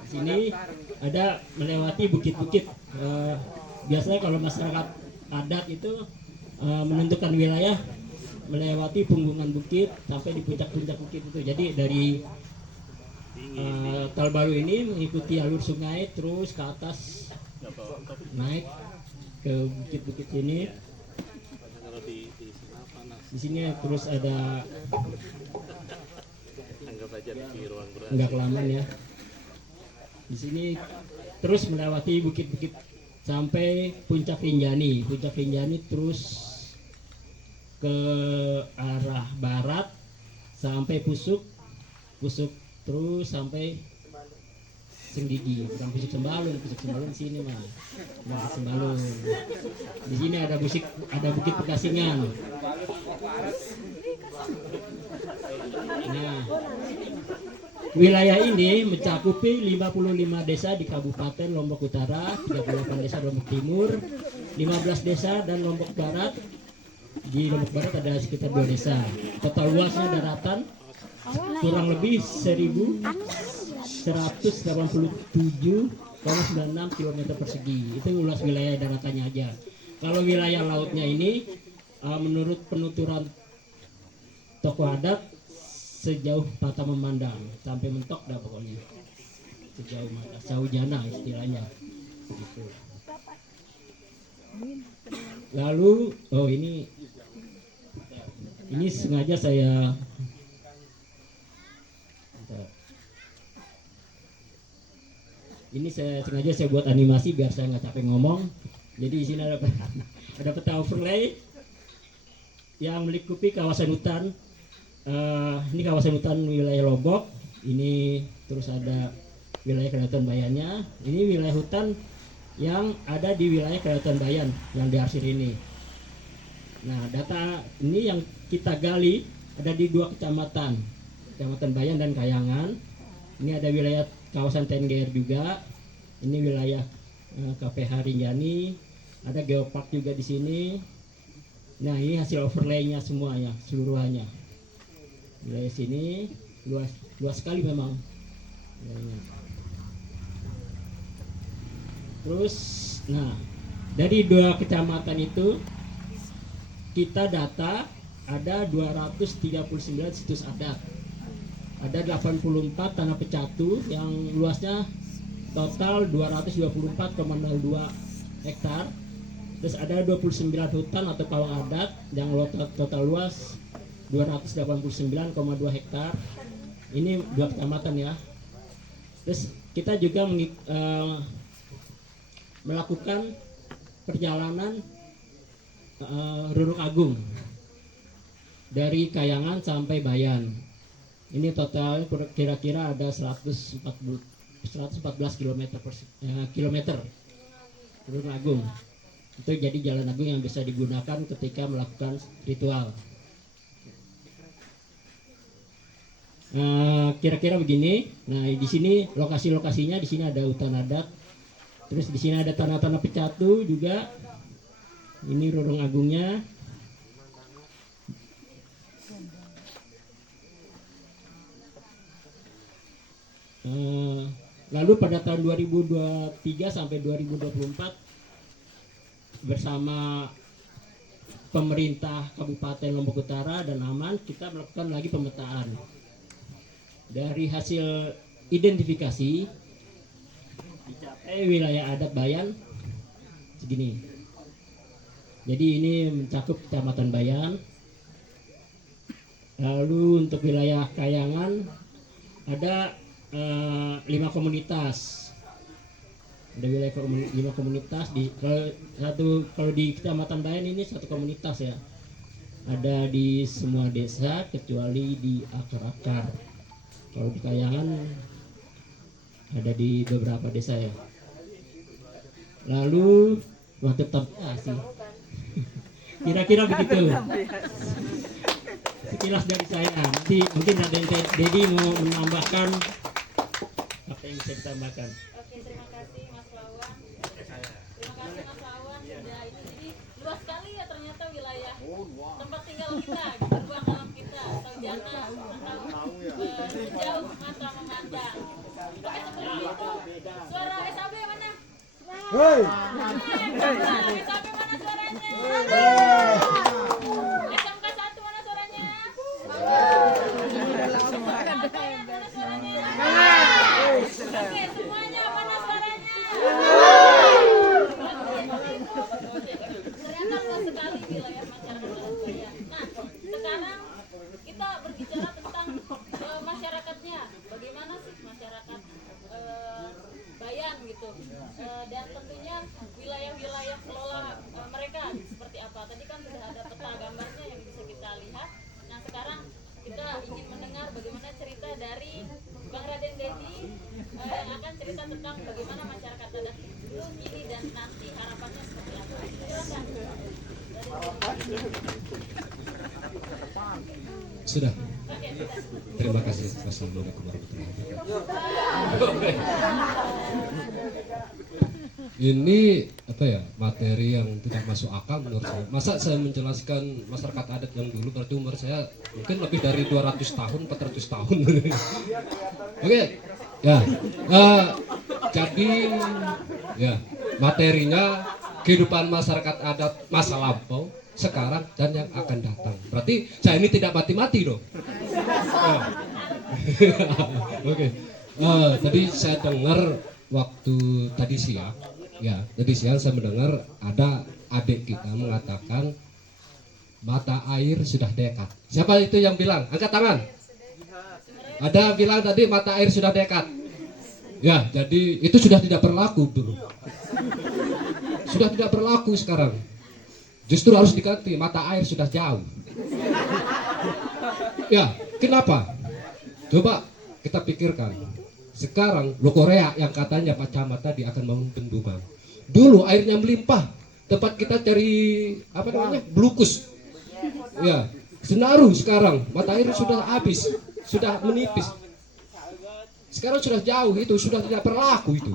Di sini ada melewati bukit-bukit. Biasanya kalau masyarakat adat itu menentukan wilayah melewati punggungan bukit sampai di puncak-puncak bukit itu. Jadi dari Talbalu ini mengikuti alur sungai terus ke atas naik ke bukit-bukit ini. Di sini terus ada enggak kelamaan ya. Di sini terus melewati bukit-bukit sampai Puncak Rinjani. Puncak Rinjani terus ke arah barat sampai Pusuk terus sampai Senggigi, bukan Pusuk Sembalun di sini mah. Pusuk Sembalun. Di sini ada Bukit Pegasingan. Nah, wilayah ini mencakupi 55 desa di Kabupaten Lombok Utara, 38 desa Lombok Timur, 15 desa dan Lombok Barat. Di Lombok Barat ada sekitar 2 desa. Total luasnya daratan kurang lebih 1.187,96 km persegi. Itu luas wilayah daratannya aja. Kalau wilayah lautnya ini menurut penuturan tokoh adat sejauh mata memandang sampai mentok dah pokoknya. Sejauh mata, saujana istilahnya. Gitu. Lalu ini sengaja saya buat animasi biar saya nggak capek ngomong. Jadi di sini ada peta overlay yang melingkupi kawasan hutan. Ini kawasan hutan wilayah Lombok. Ini terus ada wilayah Kelautan Bayannya. Ini wilayah hutan yang ada di wilayah Kelautan Bayan yang diarsir ini. Nah, data ini yang kita gali ada di 2 kecamatan, Kecamatan Bayan dan Kayangan. Ini ada wilayah kawasan Tengger juga. Ini wilayah KPH Rinjani, ada geopark juga di sini. Nah, ini hasil overlaynya semua ya, seluruhannya. Wilayah sini luas sekali memang. Terus, nah dari 2 kecamatan itu kita data ada 239 situs adat. Ada 84 tanah pecatu yang luasnya total 224,02 hektar. Terus ada 29 hutan atau pawang adat yang total luas 289,2 hektar. Ini 2 kecamatan ya. Terus kita juga melakukan perjalanan Rurung Agung dari Kayangan sampai Bayan. Ini total kira-kira ada 114 kilometer Rurung Agung. Itu jadi jalan agung yang bisa digunakan ketika melakukan ritual. Kira-kira begini. Nah, di sini lokasi-lokasinya, di sini ada hutan adat. Terus di sini ada tanah-tanah pecatu juga. Ini Rurung Agungnya. Lalu pada tahun 2023 sampai 2024 bersama pemerintah Kabupaten Lombok Utara dan Aman, kita melakukan lagi pemetaan. Dari hasil identifikasi dicapai wilayah adat Bayan segini. Jadi ini mencakup Kecamatan Bayan. Lalu untuk wilayah Kayangan ada 5 komunitas. Ada wilayah 5 komunitas kalau di Kecamatan Bayan ini 1 komunitas ya. Ada di semua desa kecuali di akar-akar. Kalau di Kayangan ada di beberapa desa ya. Lalu tetap sih. Kira-kira begitu. Sekilas dari saya. Nanti mungkin ada Dedi mau menambahkan apa yang bisa ditambahkan. Oke, terima kasih Mas Lawan. Terima kasih Mas Lawan sudah ini. Jadi luas sekali ya ternyata wilayah tempat tinggal kita, gitu, ruang alam kita, saujana atau sejauh mata memandang. Oke, sebelum itu suara SAB mana? Hei. SAB mana suaranya? SMK 1 mana suaranya? SMK mana suaranya? gitu. Dan tentunya wilayah-wilayah kelola mereka seperti apa. Tadi kan sudah ada peta gambarnya yang bisa kita lihat. Nah sekarang kita ingin mendengar bagaimana cerita dari Bang Raden Dedi yang akan cerita tentang bagaimana masyarakat adat dulu, kini dan nanti harapannya seperti apa. Silakan. Sudah. Oke, sudah. Terima kasih. Wassalamualaikum warahmatullahi wabarakatuh. Ini apa ya, materi yang tidak masuk akal menurut saya. Masa saya menjelaskan masyarakat adat yang dulu, berarti umur saya mungkin lebih dari 200 tahun, 400 tahun. Oke, ya. Jadi ya materinya kehidupan masyarakat adat masa lampau, sekarang dan yang akan datang. Berarti saya ini tidak mati-mati dong. Oke. Tadi saya dengar waktu tadi siang, ya. Jadi siang saya mendengar ada adik kita mengatakan mata air sudah dekat. Siapa itu yang bilang? Angkat tangan. Ada bilang tadi mata air sudah dekat. Ya, jadi itu sudah tidak berlaku dulu. Sudah tidak berlaku sekarang. Justru harus diganti, mata air sudah jauh. Ya, kenapa? Coba kita pikirkan. Sekarang lo Korea yang katanya Pak Camat tadi akan bangun bendungan. Dulu airnya melimpah. Tempat kita cari apa namanya? Blukus. Ya, Senaru sekarang mata air sudah habis, sudah menipis. Sekarang sudah jauh, itu sudah tidak berlaku itu.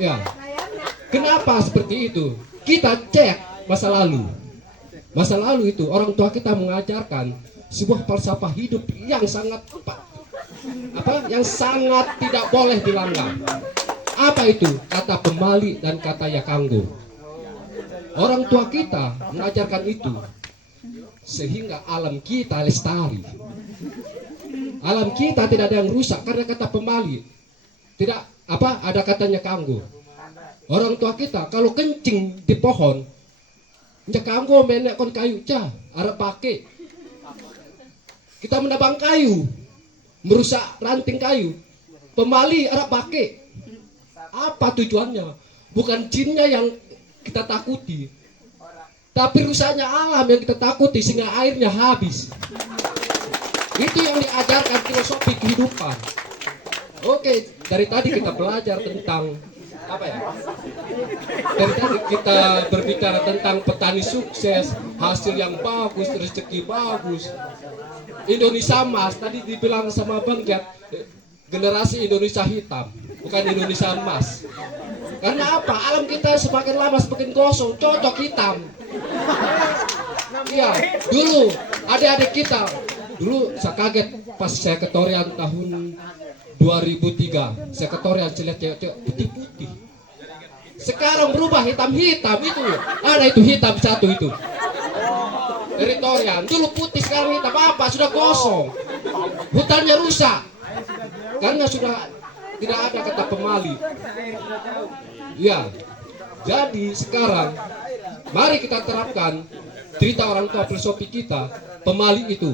Ya. Kenapa seperti itu? Kita cek masa lalu. Masa lalu itu orang tua kita mengajarkan sebuah falsafah hidup yang sangat yang sangat tidak boleh dilanggar. Apa itu? Kata pemali dan kata yakanggo. Orang tua kita mengajarkan itu sehingga alam kita lestari. Alam kita tidak ada yang rusak karena kata pemali. Tidak ada katanya kanggo. Orang tua kita kalau kencing di pohon, kanggo menek kon kayu cah, arep pakai. Kita menebang kayu, merusak ranting kayu. Pemali arep pakai. Apa tujuannya? Bukan jinnya yang kita takuti, tapi rusaknya alam yang kita takuti sehingga airnya habis. Itu yang diajarkan filosofi kehidupan. Oke, dari tadi kita belajar tentang apa ya? Dari tadi kita berbicara tentang petani sukses, hasil yang bagus, rezeki bagus. Indonesia emas, tadi dibilang sama Bang Jat, generasi Indonesia hitam, bukan Indonesia emas. Karena apa? Alam kita semakin lama semakin kosong, cocok hitam. Iya, dulu adik-adik kita, dulu saya kaget pas saya ke Torian tahun 2003, saya ke Torian lihat cewek-cewek putih-putih. Sekarang berubah hitam-hitam itu, ada itu hitam satu itu. Dari Torian, dulu putih sekarang hitam, apa? Sudah kosong, hutannya rusak, karena sudah tidak ada kata pemali. Ya, jadi sekarang mari kita terapkan cerita orang tua filosofi kita, pemali itu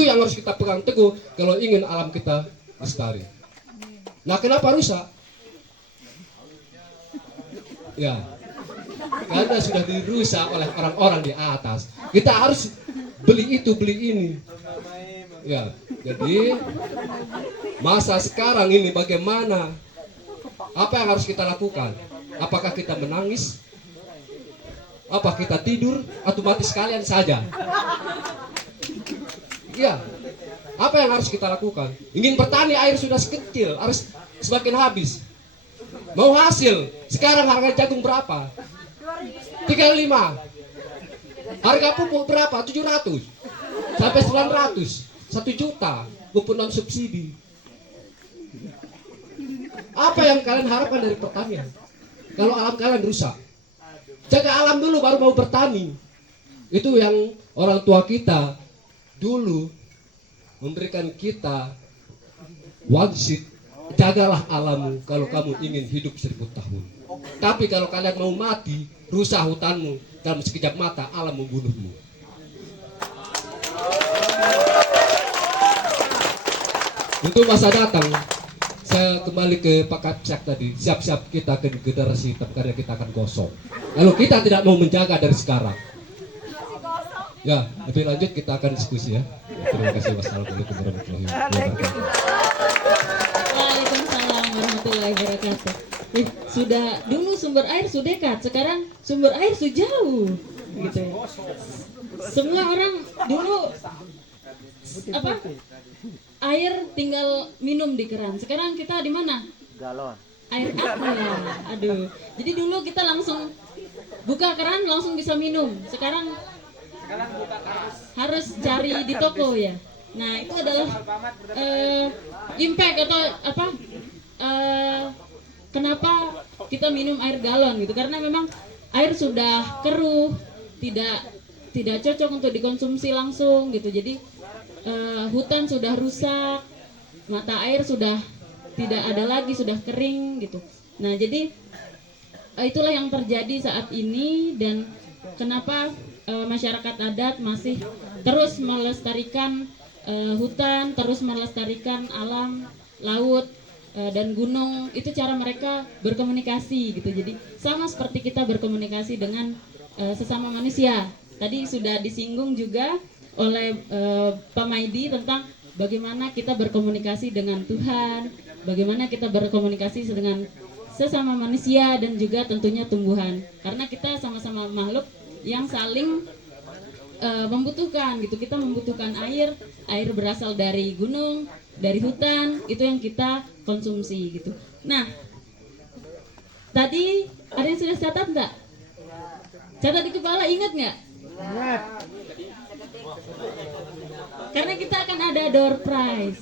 yang harus kita pegang teguh kalau ingin alam kita lestari. Nah, kenapa rusak? Ya, karena sudah dirusak oleh orang-orang di atas. Kita harus beli itu, beli ini. Ya, jadi masa sekarang ini bagaimana? Apa yang harus kita lakukan? Apakah kita menangis? Apa kita tidur? Atau mati sekalian saja? Ya, apa yang harus kita lakukan? Ingin bertani, air sudah sekecil, harus semakin habis. Mau hasil, sekarang harga jagung berapa? 35. Harga pupuk berapa? 700 sampai 900, 1 juta, maupun non subsidi. Apa yang kalian harapkan dari pertanian? Kalau alam kalian rusak, jaga alam dulu baru mau bertani. Itu yang orang tua kita dulu memberikan kita wajib, jagalah alammu kalau kamu ingin hidup 1000 tahun. Tapi kalau kalian mau mati, rusak hutanmu, dalam sekejap mata alam membunuhmu. Untuk masa datang, saya kembali ke Pak Kapsak tadi. Siap-siap kita ke generasi hitam karena kita akan gosong. Kalau kita tidak mau menjaga dari sekarang. Ya, lebih lanjut kita akan diskusi ya. Terima kasih. Wassalamualaikum warahmatullahi wabarakatuh. Waalaikumsalam warahmatullahi wabarakatuh. Sudah dulu sumber air sudah dekat, sekarang sumber air sudah jauh, gitu. Semua orang dulu apa? Air tinggal minum di keran. Sekarang kita di mana? Galon. Air apa ya? Aduh. Jadi dulu kita langsung buka keran langsung bisa minum. Sekarang harus cari di toko ya. Nah itu adalah impact atau apa? Kenapa kita minum air galon gitu? Karena memang air sudah keruh, tidak cocok untuk dikonsumsi langsung gitu. Jadi hutan sudah rusak, mata air sudah tidak ada lagi, sudah kering gitu. Nah jadi itulah yang terjadi saat ini dan kenapa masyarakat adat masih terus melestarikan hutan, terus melestarikan alam, laut dan gunung. Itu cara mereka berkomunikasi gitu. Jadi sama seperti kita berkomunikasi dengan sesama manusia. Tadi sudah disinggung juga oleh Pak Maidi tentang bagaimana kita berkomunikasi dengan Tuhan, bagaimana kita berkomunikasi dengan sesama manusia dan juga tentunya tumbuhan. Karena kita sama-sama makhluk yang saling membutuhkan gitu. Kita membutuhkan air berasal dari gunung, dari hutan, itu yang kita konsumsi gitu. Nah, tadi ada yang sudah catat nggak? Catat di kepala, ingat nggak? Ingat. Karena kita akan ada door prize.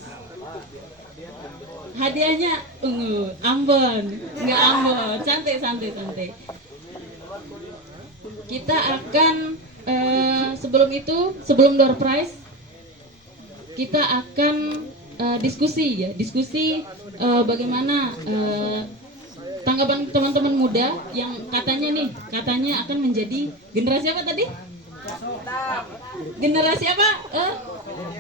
Hadiahnya ungu, Ambon, nggak Ambon, santai. Kita akan sebelum door prize kita akan diskusi bagaimana tanggapan teman-teman muda yang katanya akan menjadi generasi apa tadi? Generasi apa?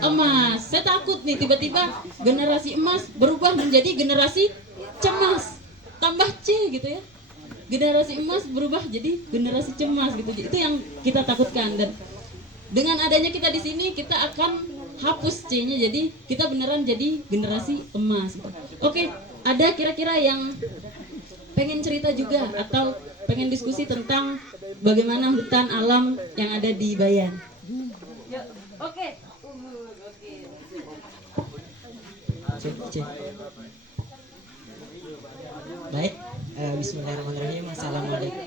Emas. Saya takut nih tiba-tiba generasi emas berubah menjadi generasi cemas. Tambah C gitu ya. Generasi emas berubah jadi generasi cemas gitu. Itu yang kita takutkan dan dengan adanya kita di sini kita akan hapus C-nya jadi kita beneran jadi generasi emas gitu. Oke, ada kira-kira yang pengen cerita juga atau pengen diskusi tentang bagaimana hutan alam yang ada di Bayan? Oke. Cek. Baik, bismillahirrahmanirrahim. Assalamualaikum.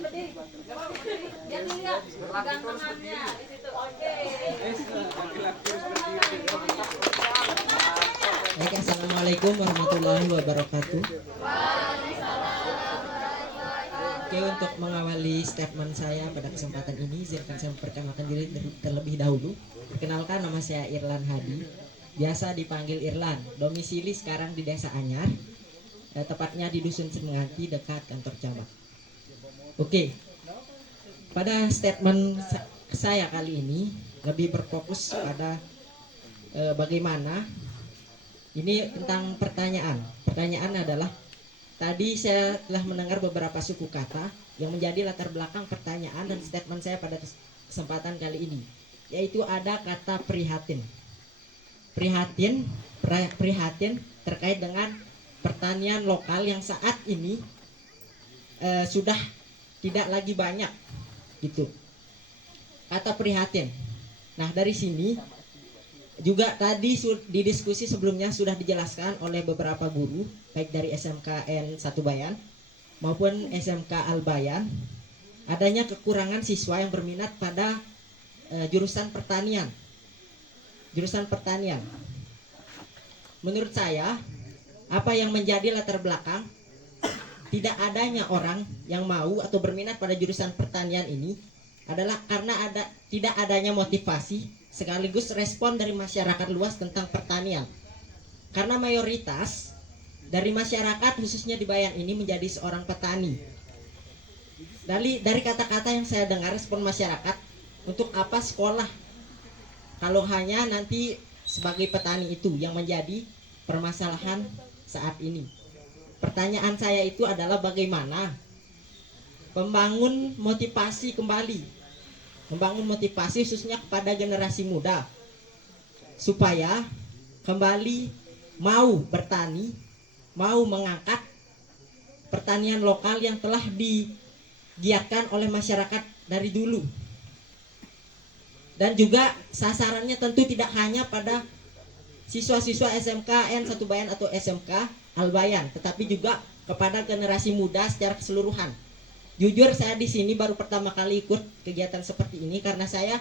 Baik, assalamualaikum warahmatullahi wabarakatuh. Oke, untuk mengawali statement saya pada kesempatan ini, izinkan saya memperkenalkan diri terlebih dahulu. Perkenalkan, nama saya Irlan Hadi, biasa dipanggil Irlan. Domisili sekarang di Desa Anyar, tepatnya di Dusun Semenganti dekat kantor camat. Oke, pada statement saya kali ini lebih berfokus pada bagaimana ini tentang pertanyaan. Pertanyaan adalah tadi saya telah mendengar beberapa suku kata yang menjadi latar belakang pertanyaan dan statement saya pada kesempatan kali ini, yaitu ada kata prihatin. Prihatin terkait dengan pertanian lokal yang saat ini sudah tidak lagi banyak gitu. Kata prihatin. Nah, dari sini juga tadi di diskusi sebelumnya sudah dijelaskan oleh beberapa guru baik dari SMKN 1 Bayan maupun SMK Al Bayan adanya kekurangan siswa yang berminat pada jurusan pertanian. Menurut saya, apa yang menjadi latar belakang tidak adanya orang yang mau atau berminat pada jurusan pertanian ini adalah karena tidak adanya motivasi sekaligus respon dari masyarakat luas tentang pertanian. Karena mayoritas dari masyarakat khususnya di Bayan ini menjadi seorang petani. Dari kata-kata yang saya dengar respon masyarakat, untuk apa sekolah kalau hanya nanti sebagai petani itu yang menjadi permasalahan saat ini. Pertanyaan saya itu adalah bagaimana membangun motivasi kembali, membangun motivasi khususnya kepada generasi muda supaya kembali mau bertani, mau mengangkat pertanian lokal yang telah digiatkan oleh masyarakat dari dulu. Dan juga sasarannya tentu tidak hanya pada siswa-siswa SMK N1 Bayan atau SMK Al-Bayan, tetapi juga kepada generasi muda secara keseluruhan. Jujur saya di sini baru pertama kali ikut kegiatan seperti ini karena saya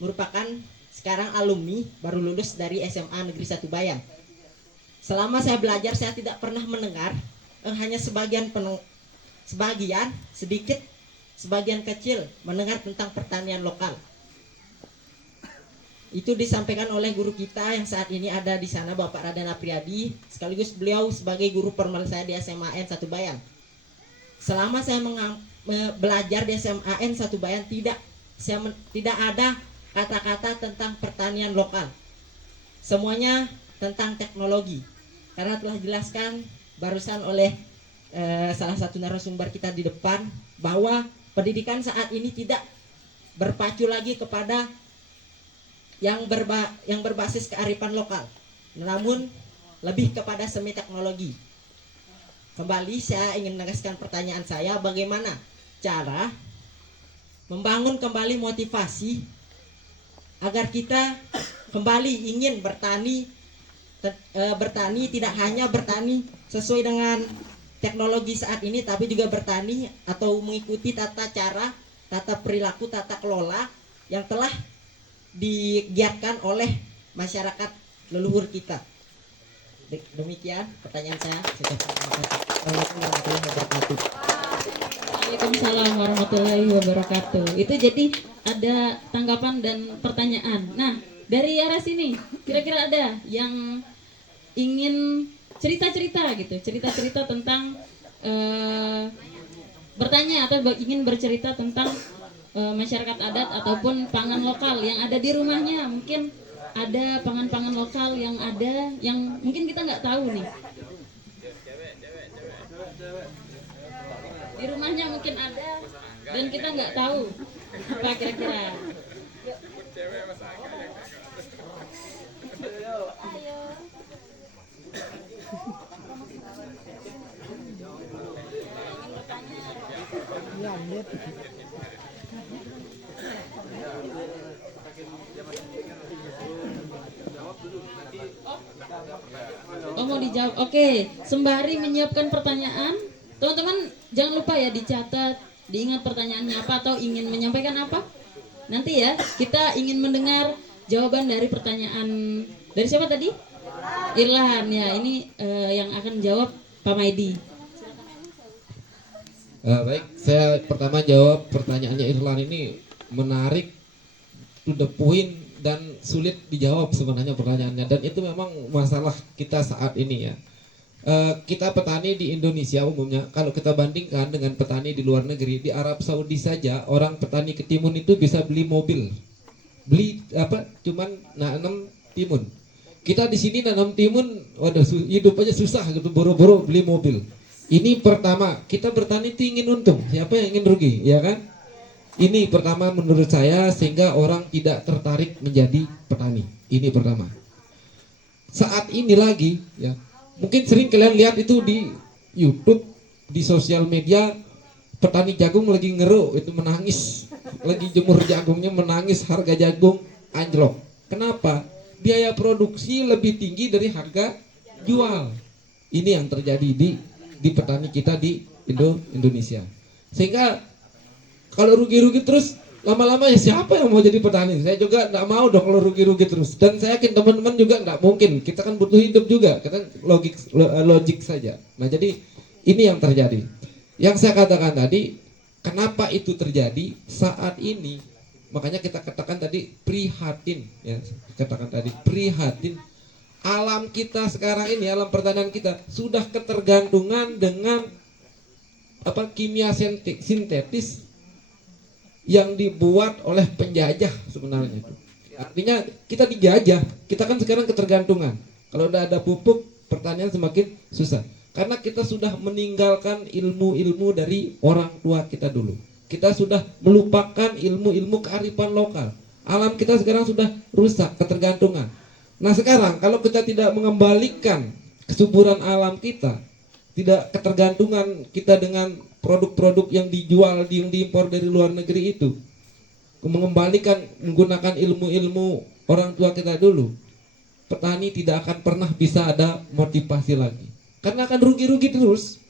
merupakan sekarang alumni baru lulus dari SMA Negeri 1 Bayan. Selama saya belajar saya tidak pernah mendengar, hanya sebagian kecil mendengar tentang pertanian lokal. Itu disampaikan oleh guru kita yang saat ini ada di sana, Bapak Raden Apriyadi, sekaligus beliau sebagai guru formal saya di SMA N1 Bayan. Selama saya belajar di SMA N1 Bayan tidak ada kata-kata tentang pertanian lokal. Semuanya tentang teknologi. Karena telah dijelaskan barusan oleh salah satu narasumber kita di depan bahwa pendidikan saat ini tidak berpacu lagi kepada yang berbasis kearifan lokal, namun lebih kepada semi teknologi. Kembali saya ingin menegaskan pertanyaan saya, bagaimana cara membangun kembali motivasi agar kita kembali ingin bertani tidak hanya bertani sesuai dengan teknologi saat ini, tapi juga bertani atau mengikuti tata perilaku, tata kelola yang telah digiatkan oleh masyarakat leluhur kita. Demikian pertanyaan saya. Waalaikumsalam warahmatullahi wabarakatuh. Itu jadi ada tanggapan dan pertanyaan. Nah, dari arah sini kira-kira ada yang ingin cerita-cerita gitu, cerita-cerita tentang bertanya atau ingin bercerita tentang masyarakat adat ataupun pangan lokal yang ada di rumahnya. Mungkin ada pangan-pangan lokal yang ada yang mungkin kita nggak tahu nih. Di rumahnya mungkin ada dan kita nggak tahu apa kira-kira. Oh, mau dijawab. Oke, sembari menyiapkan pertanyaan, teman-teman jangan lupa ya dicatat, diingat pertanyaannya apa atau ingin menyampaikan apa. Nanti ya kita ingin mendengar jawaban dari pertanyaan dari siapa tadi? Irlan ya. Ini yang akan jawab Pak Maidi. Baik, saya pertama jawab pertanyaannya Irlan ini menarik, to the point dan sulit dijawab sebenarnya pertanyaannya, dan itu memang masalah kita saat ini ya. Kita petani di Indonesia umumnya, kalau kita bandingkan dengan petani di luar negeri, di Arab Saudi saja orang petani ketimun itu bisa beli mobil, cuman nanam timun. Kita di sini nanam timun, waduh hidup aja susah gitu, boro-boro beli mobil. Ini pertama, kita bertani itu ingin untung, siapa yang ingin rugi, ya kan? Ini pertama menurut saya, sehingga orang tidak tertarik menjadi petani. Ini pertama. Saat ini lagi, ya, mungkin sering kalian lihat itu di YouTube, di sosial media, petani jagung lagi ngeruh, itu menangis, lagi jemur jagungnya menangis, harga jagung anjlok. Kenapa? Biaya produksi lebih tinggi dari harga jual. Ini yang terjadi di petani kita di Indonesia. Sehingga kalau rugi-rugi terus, lama-lama ya siapa yang mau jadi petani? Saya juga nggak mau dong kalau rugi-rugi terus. Dan saya yakin teman-teman juga nggak mungkin. Kita kan butuh hidup juga, kita logik saja. Nah jadi ini yang terjadi. Yang saya katakan tadi, kenapa itu terjadi saat ini? Makanya kita katakan tadi prihatin, ya. Katakan tadi prihatin. Alam kita sekarang ini, alam pertanian kita sudah ketergantungan dengan kimia sintetis yang dibuat oleh penjajah sebenarnya itu. Artinya kita dijajah, kita kan sekarang ketergantungan. Kalau udah ada pupuk, pertanian semakin susah. Karena kita sudah meninggalkan ilmu-ilmu dari orang tua kita dulu. Kita sudah melupakan ilmu-ilmu kearifan lokal. Alam kita sekarang sudah rusak, ketergantungan. Nah sekarang kalau kita tidak mengembalikan kesuburan alam kita, tidak ketergantungan kita dengan produk-produk yang dijual, yang diimpor dari luar negeri itu, mengembalikan menggunakan ilmu-ilmu orang tua kita dulu, petani tidak akan pernah bisa ada motivasi lagi. Karena akan rugi-rugi terus.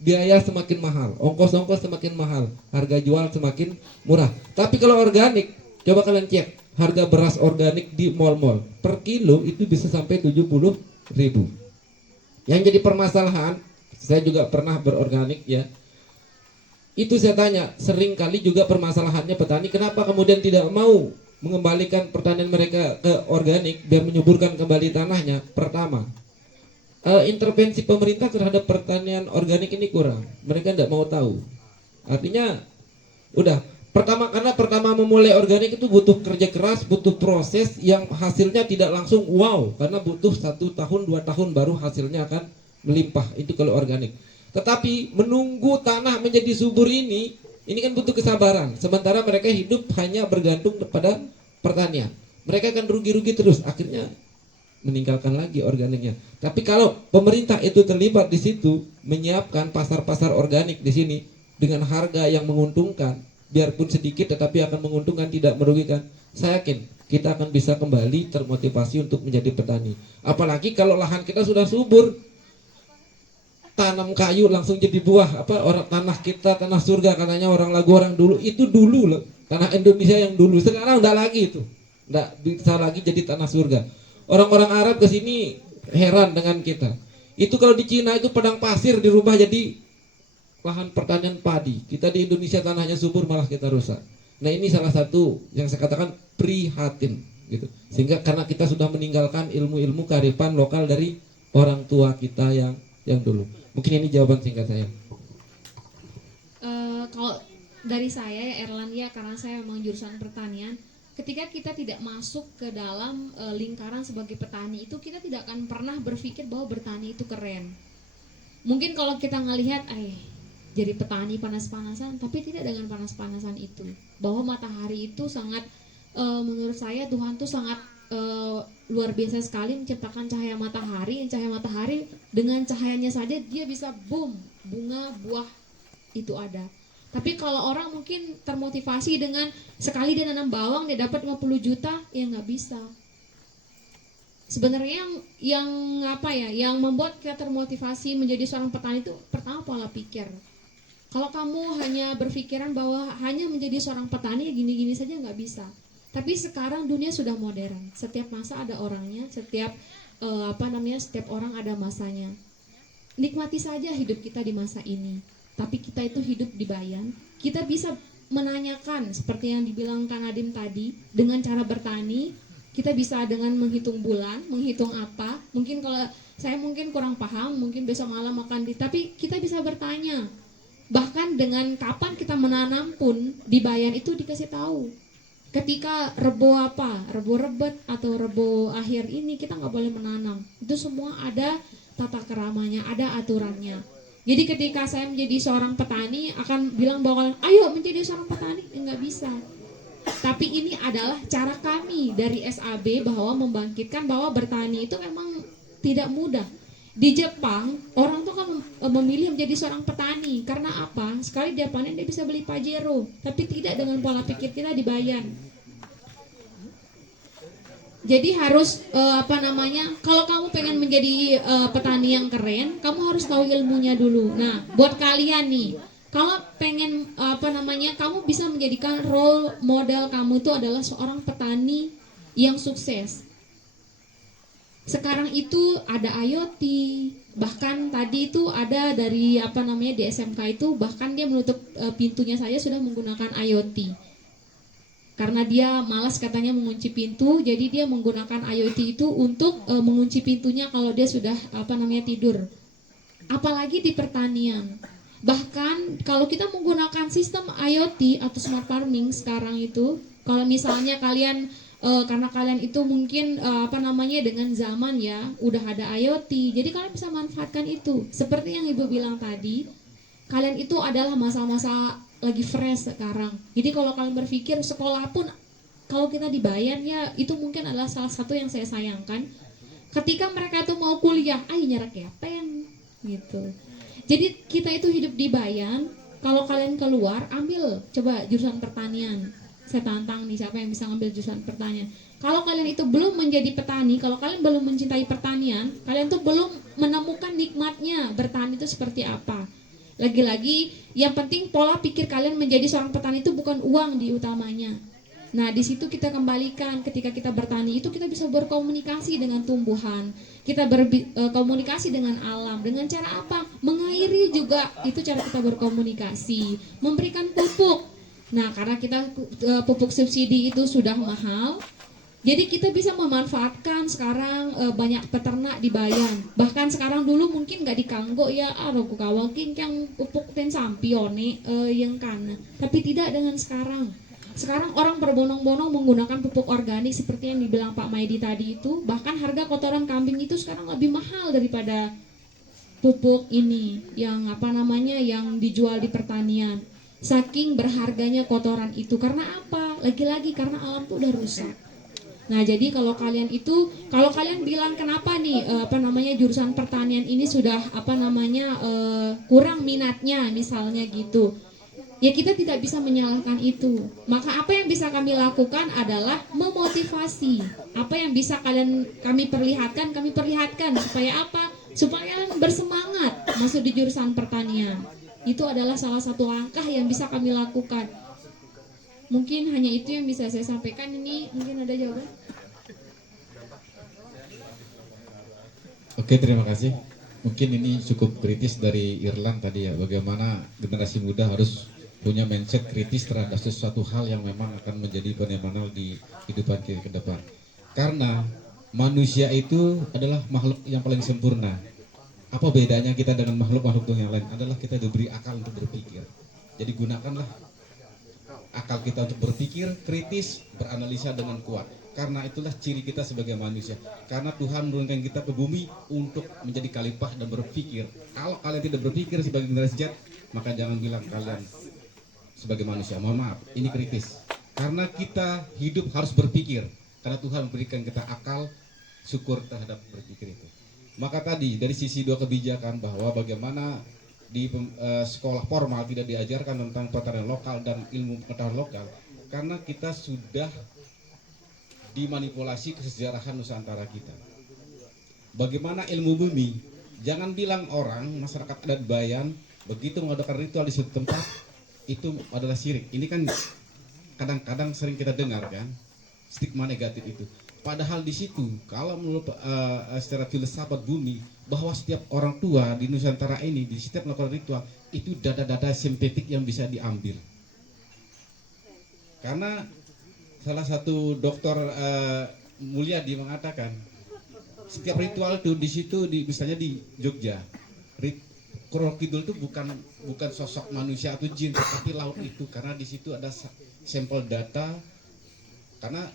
Biaya semakin mahal, ongkos-ongkos semakin mahal, harga jual semakin murah. Tapi kalau organik, coba kalian cek harga beras organik di mal-mal per kilo itu bisa sampai 70.000. Yang jadi permasalahan, saya juga pernah berorganik ya. Itu saya tanya, sering kali juga permasalahannya petani kenapa kemudian tidak mau mengembalikan pertanian mereka ke organik biar menyuburkan kembali tanahnya. Pertama, intervensi pemerintah terhadap pertanian organik ini kurang. Mereka tidak mau tahu. Artinya udah karena pertama memulai organik itu butuh kerja keras, butuh proses yang hasilnya tidak langsung wow, karena butuh 1 tahun 2 tahun baru hasilnya akan melimpah. Itu kalau organik. Tetapi menunggu tanah menjadi subur ini kan butuh kesabaran. Sementara mereka hidup hanya bergantung pada pertanian. Mereka akan rugi-rugi terus. Akhirnya meninggalkan lagi organiknya. Tapi kalau pemerintah itu terlibat di situ, menyiapkan pasar-pasar organik di sini dengan harga yang menguntungkan, biarpun sedikit tetapi akan menguntungkan, tidak merugikan, saya yakin kita akan bisa kembali termotivasi untuk menjadi petani. Apalagi kalau lahan kita sudah subur, tanam kayu langsung jadi buah. Orang tanah kita tanah surga katanya orang lagu orang dulu. Itu dulu loh, tanah Indonesia yang dulu. Sekarang enggak lagi itu, enggak bisa lagi jadi tanah surga. Orang-orang Arab ke sini heran dengan kita. Itu kalau di Cina itu padang pasir dirubah jadi lahan pertanian padi. Kita di Indonesia tanahnya subur malah kita rusak. Nah ini salah satu yang saya katakan prihatin gitu. Sehingga karena kita sudah meninggalkan ilmu-ilmu kearifan lokal dari orang tua kita yang dulu. Mungkin ini jawaban singkat saya. Kalau dari saya ya Erlan ya, karena saya memang jurusan pertanian. Ketika kita tidak masuk ke dalam lingkaran sebagai petani itu, kita tidak akan pernah berpikir bahwa bertani itu keren. Mungkin kalau kita ngelihat jadi petani panas-panasan, tapi tidak dengan panas-panasan itu. Bahwa matahari itu sangat menurut saya Tuhan tuh sangat luar biasa sekali menciptakan cahaya matahari. Cahaya matahari dengan cahayanya saja dia bisa boom, bunga, buah itu ada. Tapi kalau orang mungkin termotivasi dengan sekali dia nanam bawang dia dapat 50 juta, ya nggak bisa. Sebenarnya yang membuat kita termotivasi menjadi seorang petani itu pertama pola pikir. Kalau kamu hanya berpikiran bahwa hanya menjadi seorang petani gini-gini saja nggak bisa. Tapi sekarang dunia sudah modern. Setiap masa ada orangnya, setiap orang ada masanya. Nikmati saja hidup kita di masa ini. Tapi kita itu hidup di Bayan. Kita bisa menanyakan seperti yang dibilang Kak Nadim tadi, dengan cara bertani, kita bisa dengan menghitung bulan, menghitung apa. Mungkin kalau saya mungkin kurang paham, mungkin besok malam tapi kita bisa bertanya. Bahkan dengan kapan kita menanam pun di Bayan itu dikasih tahu. Ketika rebo rebet atau rebo akhir ini kita nggak boleh menanam. Itu semua ada tata keramanya, ada aturannya. Jadi ketika saya menjadi seorang petani akan bilang bahwa ayo menjadi seorang petani, nggak bisa. Tapi ini adalah cara kami dari SAB bahwa membangkitkan bahwa bertani itu memang tidak mudah. Di Jepang orang tuh kan memilih menjadi seorang petani karena apa? Sekali dia panen dia bisa beli Pajero, tapi tidak dengan pola pikir kita di Bayan. Jadi harus kalau kamu pengen menjadi petani yang keren, kamu harus tahu ilmunya dulu. Nah, buat kalian nih, kalau pengen kamu bisa menjadikan role model kamu itu adalah seorang petani yang sukses. Sekarang itu ada IoT, bahkan tadi itu ada dari di SMK itu bahkan dia menutup pintunya saja sudah menggunakan IoT. Karena dia malas katanya mengunci pintu, jadi dia menggunakan IoT itu untuk mengunci pintunya kalau dia sudah tidur. Apalagi di pertanian. Bahkan kalau kita menggunakan sistem IoT atau smart farming sekarang itu, kalau misalnya kalian karena kalian itu mungkin dengan zaman ya udah ada IoT, jadi kalian bisa manfaatkan itu. Seperti yang Ibu bilang tadi, kalian itu adalah masa-masa lagi fresh sekarang. Jadi kalau kalian berpikir sekolah pun kalau kita dibayar ya, itu mungkin adalah salah satu yang saya sayangkan. Ketika mereka tuh mau kuliah, nyerek ya pen gitu. Jadi kita itu hidup di Bayan. Kalau kalian keluar, ambil coba jurusan pertanian. Saya tantang nih siapa yang bisa ngambil jurusan pertanian. Kalau kalian itu belum menjadi petani, kalau kalian belum mencintai pertanian, kalian tuh belum menemukan nikmatnya bertani itu seperti apa. Lagi-lagi yang penting pola pikir kalian menjadi seorang petani itu bukan uang di utamanya. Nah, di situ kita kembalikan ketika kita bertani itu kita bisa berkomunikasi dengan tumbuhan, kita berkomunikasi dengan alam. Dengan cara apa? Mengairi juga itu cara kita berkomunikasi, memberikan pupuk. Nah, karena kita pupuk subsidi itu sudah mahal, jadi kita bisa memanfaatkan sekarang banyak peternak di Bayan. Bahkan sekarang dulu mungkin nggak dikanggo ya, aku kawakin yang pupuk ten sampione yang kana. Tapi tidak dengan sekarang. Sekarang orang berbondong-bondong menggunakan pupuk organik seperti yang dibilang Pak Maidi tadi itu. Bahkan harga kotoran kambing itu sekarang lebih mahal daripada pupuk ini yang yang dijual di pertanian. Saking berharganya kotoran itu. Karena apa? Lagi-lagi karena alam tuh udah rusak. Nah, jadi kalau kalian bilang kenapa nih jurusan pertanian ini sudah kurang minatnya misalnya gitu. Ya kita tidak bisa menyalahkan itu. Maka apa yang bisa kami lakukan adalah memotivasi. Apa yang bisa kami perlihatkan supaya apa? Supaya bersemangat masuk di jurusan pertanian. Itu adalah salah satu langkah yang bisa kami lakukan. Mungkin hanya itu yang bisa saya sampaikan. Ini mungkin ada jawaban. Oke, terima kasih. Mungkin ini cukup kritis dari Irlan tadi ya, bagaimana generasi muda harus punya mindset kritis terhadap sesuatu hal yang memang akan menjadi fenomenal di kehidupan kita ke depan. Karena manusia itu adalah makhluk yang paling sempurna. Apa bedanya kita dengan makhluk-makhluk yang lain? Adalah kita diberi akal untuk berpikir. Jadi gunakanlah akal kita untuk berpikir kritis, beranalisa dengan kuat. Karena itulah ciri kita sebagai manusia. Karena Tuhan menurunkan kita ke bumi untuk menjadi khalifah dan berpikir. Kalau kalian tidak berpikir sebagai generasi Z, maka jangan bilang kalian sebagai manusia. Mohon maaf, ini kritis. Karena kita hidup harus berpikir. Karena Tuhan memberikan kita akal, syukur terhadap berpikir itu. Maka tadi dari sisi dua kebijakan bahwa bagaimana di sekolah formal tidak diajarkan tentang pertanian lokal dan ilmu pengetahuan lokal karena kita sudah dimanipulasi kesejarahan Nusantara kita. Bagaimana ilmu bumi? Jangan bilang orang masyarakat adat Bayan begitu mengadakan ritual di suatu tempat itu adalah syirik. Ini kan kadang-kadang sering kita dengar kan stigma negatif itu. Padahal di situ, kalau menurut secara filsafat bumi, bahwa setiap orang tua di Nusantara ini, di setiap melakukan ritual, itu data-data sintetik yang bisa diambil. Karena salah satu dokter Mulyadi mengatakan, setiap ritual itu di situ, misalnya di Jogja, Koro Kidul itu bukan sosok manusia atau jin, tetapi laut itu, karena di situ ada sampel data, karena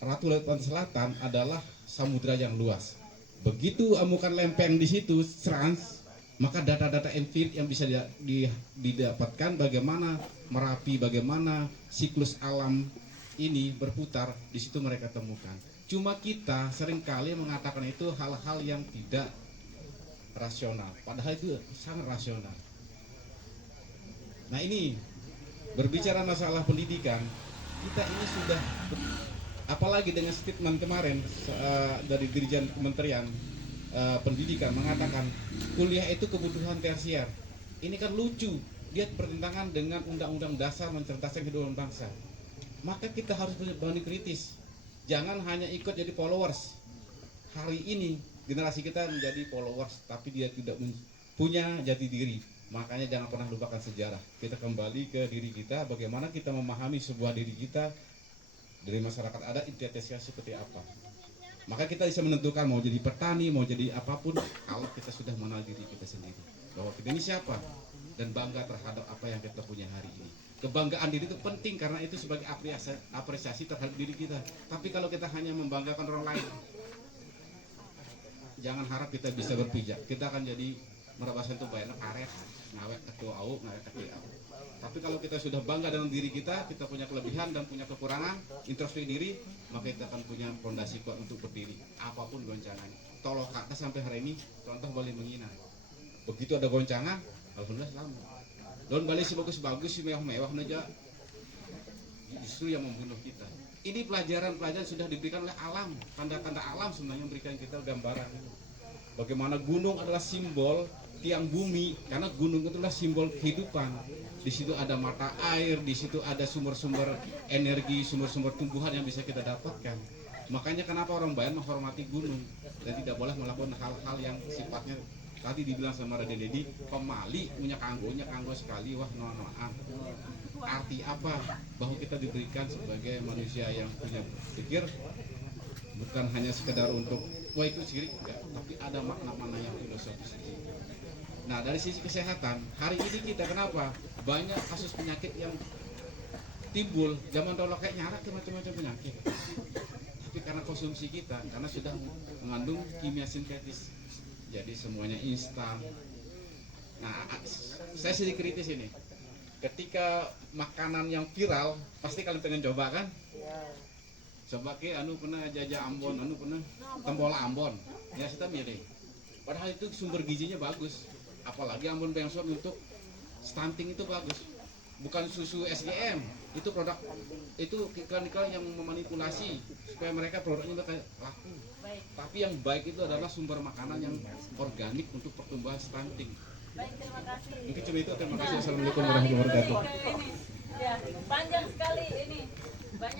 Ratu Laut Pantai Selatan adalah samudra yang luas. Begitu amukan lempeng di situ, serans, maka data-data empirik yang bisa didapatkan bagaimana Merapi, bagaimana siklus alam ini berputar, di situ mereka temukan. Cuma kita seringkali mengatakan itu hal-hal yang tidak rasional, padahal itu sangat rasional. Nah ini, berbicara masalah pendidikan, kita ini sudah apalagi dengan statement kemarin dari Dirjen Kementerian Pendidikan mengatakan kuliah itu kebutuhan tersier. Ini kan lucu, dia bertentangan dengan Undang-Undang Dasar mencerdaskan kehidupan bangsa. Maka kita harus berbanding kritis. Jangan hanya ikut jadi followers. Hari ini generasi kita menjadi followers, tapi dia tidak punya jati diri. Makanya jangan pernah lupakan sejarah. Kita kembali ke diri kita, bagaimana kita memahami sebuah diri kita dari masyarakat adat identitasnya seperti apa. Maka kita bisa menentukan mau jadi petani, mau jadi apapun kalau kita sudah mengenal diri kita sendiri. Bahwa kita ini siapa. dan bangga terhadap apa yang kita punya hari ini. Kebanggaan diri itu penting karena itu sebagai apresiasi terhadap diri kita. Tapi kalau kita hanya membanggakan orang lain, jangan harap kita bisa berpijak. Kita akan jadi merasakan itu banyak karet, ngawet ketua au, ngawet ketua au. Tapi kalau kita sudah bangga dengan diri kita punya kelebihan dan punya kekurangan, introspeksi diri, maka kita akan punya fondasi kuat untuk berdiri. Apapun goncangan. Tolong kata sampai hari ini, contoh Bali menghina. Begitu ada goncangan, alhamdulillah selamat. Don Bali si bagus-bagus, si mewah-mewah aja, justru yang membunuh kita. Ini pelajaran-pelajaran sudah diberikan oleh alam, tanda-tanda alam sebenarnya memberikan kita gambaran. Bagaimana gunung adalah simbol tiang bumi, karena gunung itu adalah simbol kehidupan. Di situ ada mata air, di situ ada sumber-sumber energi, sumber-sumber tumbuhan yang bisa kita dapatkan. Makanya kenapa orang Bayan menghormati gunung dan tidak boleh melakukan hal-hal yang sifatnya tadi dibilang sama Raden Dedi, pemali punya kanggo sekali, wah noan-noan. Arti apa? Bahwa kita diberikan sebagai manusia yang punya pikir, bukan hanya sekedar untuk wah itu syirik, ya, tapi ada makna-makna yang filosofis. Nah dari sisi kesehatan, hari ini kita kenapa? Banyak kasus penyakit yang timbul, zaman dahulu kayak nyarak macam-macam penyakit. Tapi karena konsumsi kita, karena sudah mengandung kimia sintetis, jadi semuanya instan. Nah, saya sedikit kritis ini. Ketika makanan yang viral, pasti kalian pengen coba kan? Coba ke, pernah jajah Ambon, pernah tembola Ambon. Ya kita milih. Padahal itu sumber gizinya bagus. Apalagi Ambon Bengsop untuk stunting itu bagus. Bukan susu SGM, itu produk itu iklan-iklan yang memanipulasi supaya mereka produknya laku. Tapi yang baik itu adalah sumber makanan yang organik untuk pertumbuhan stunting. Baik, terima kasih. Mungkin cuma itu, terima kasih. Assalamualaikum warahmatullahi wabarakatuh. Ya, panjang sekali ini. Banyak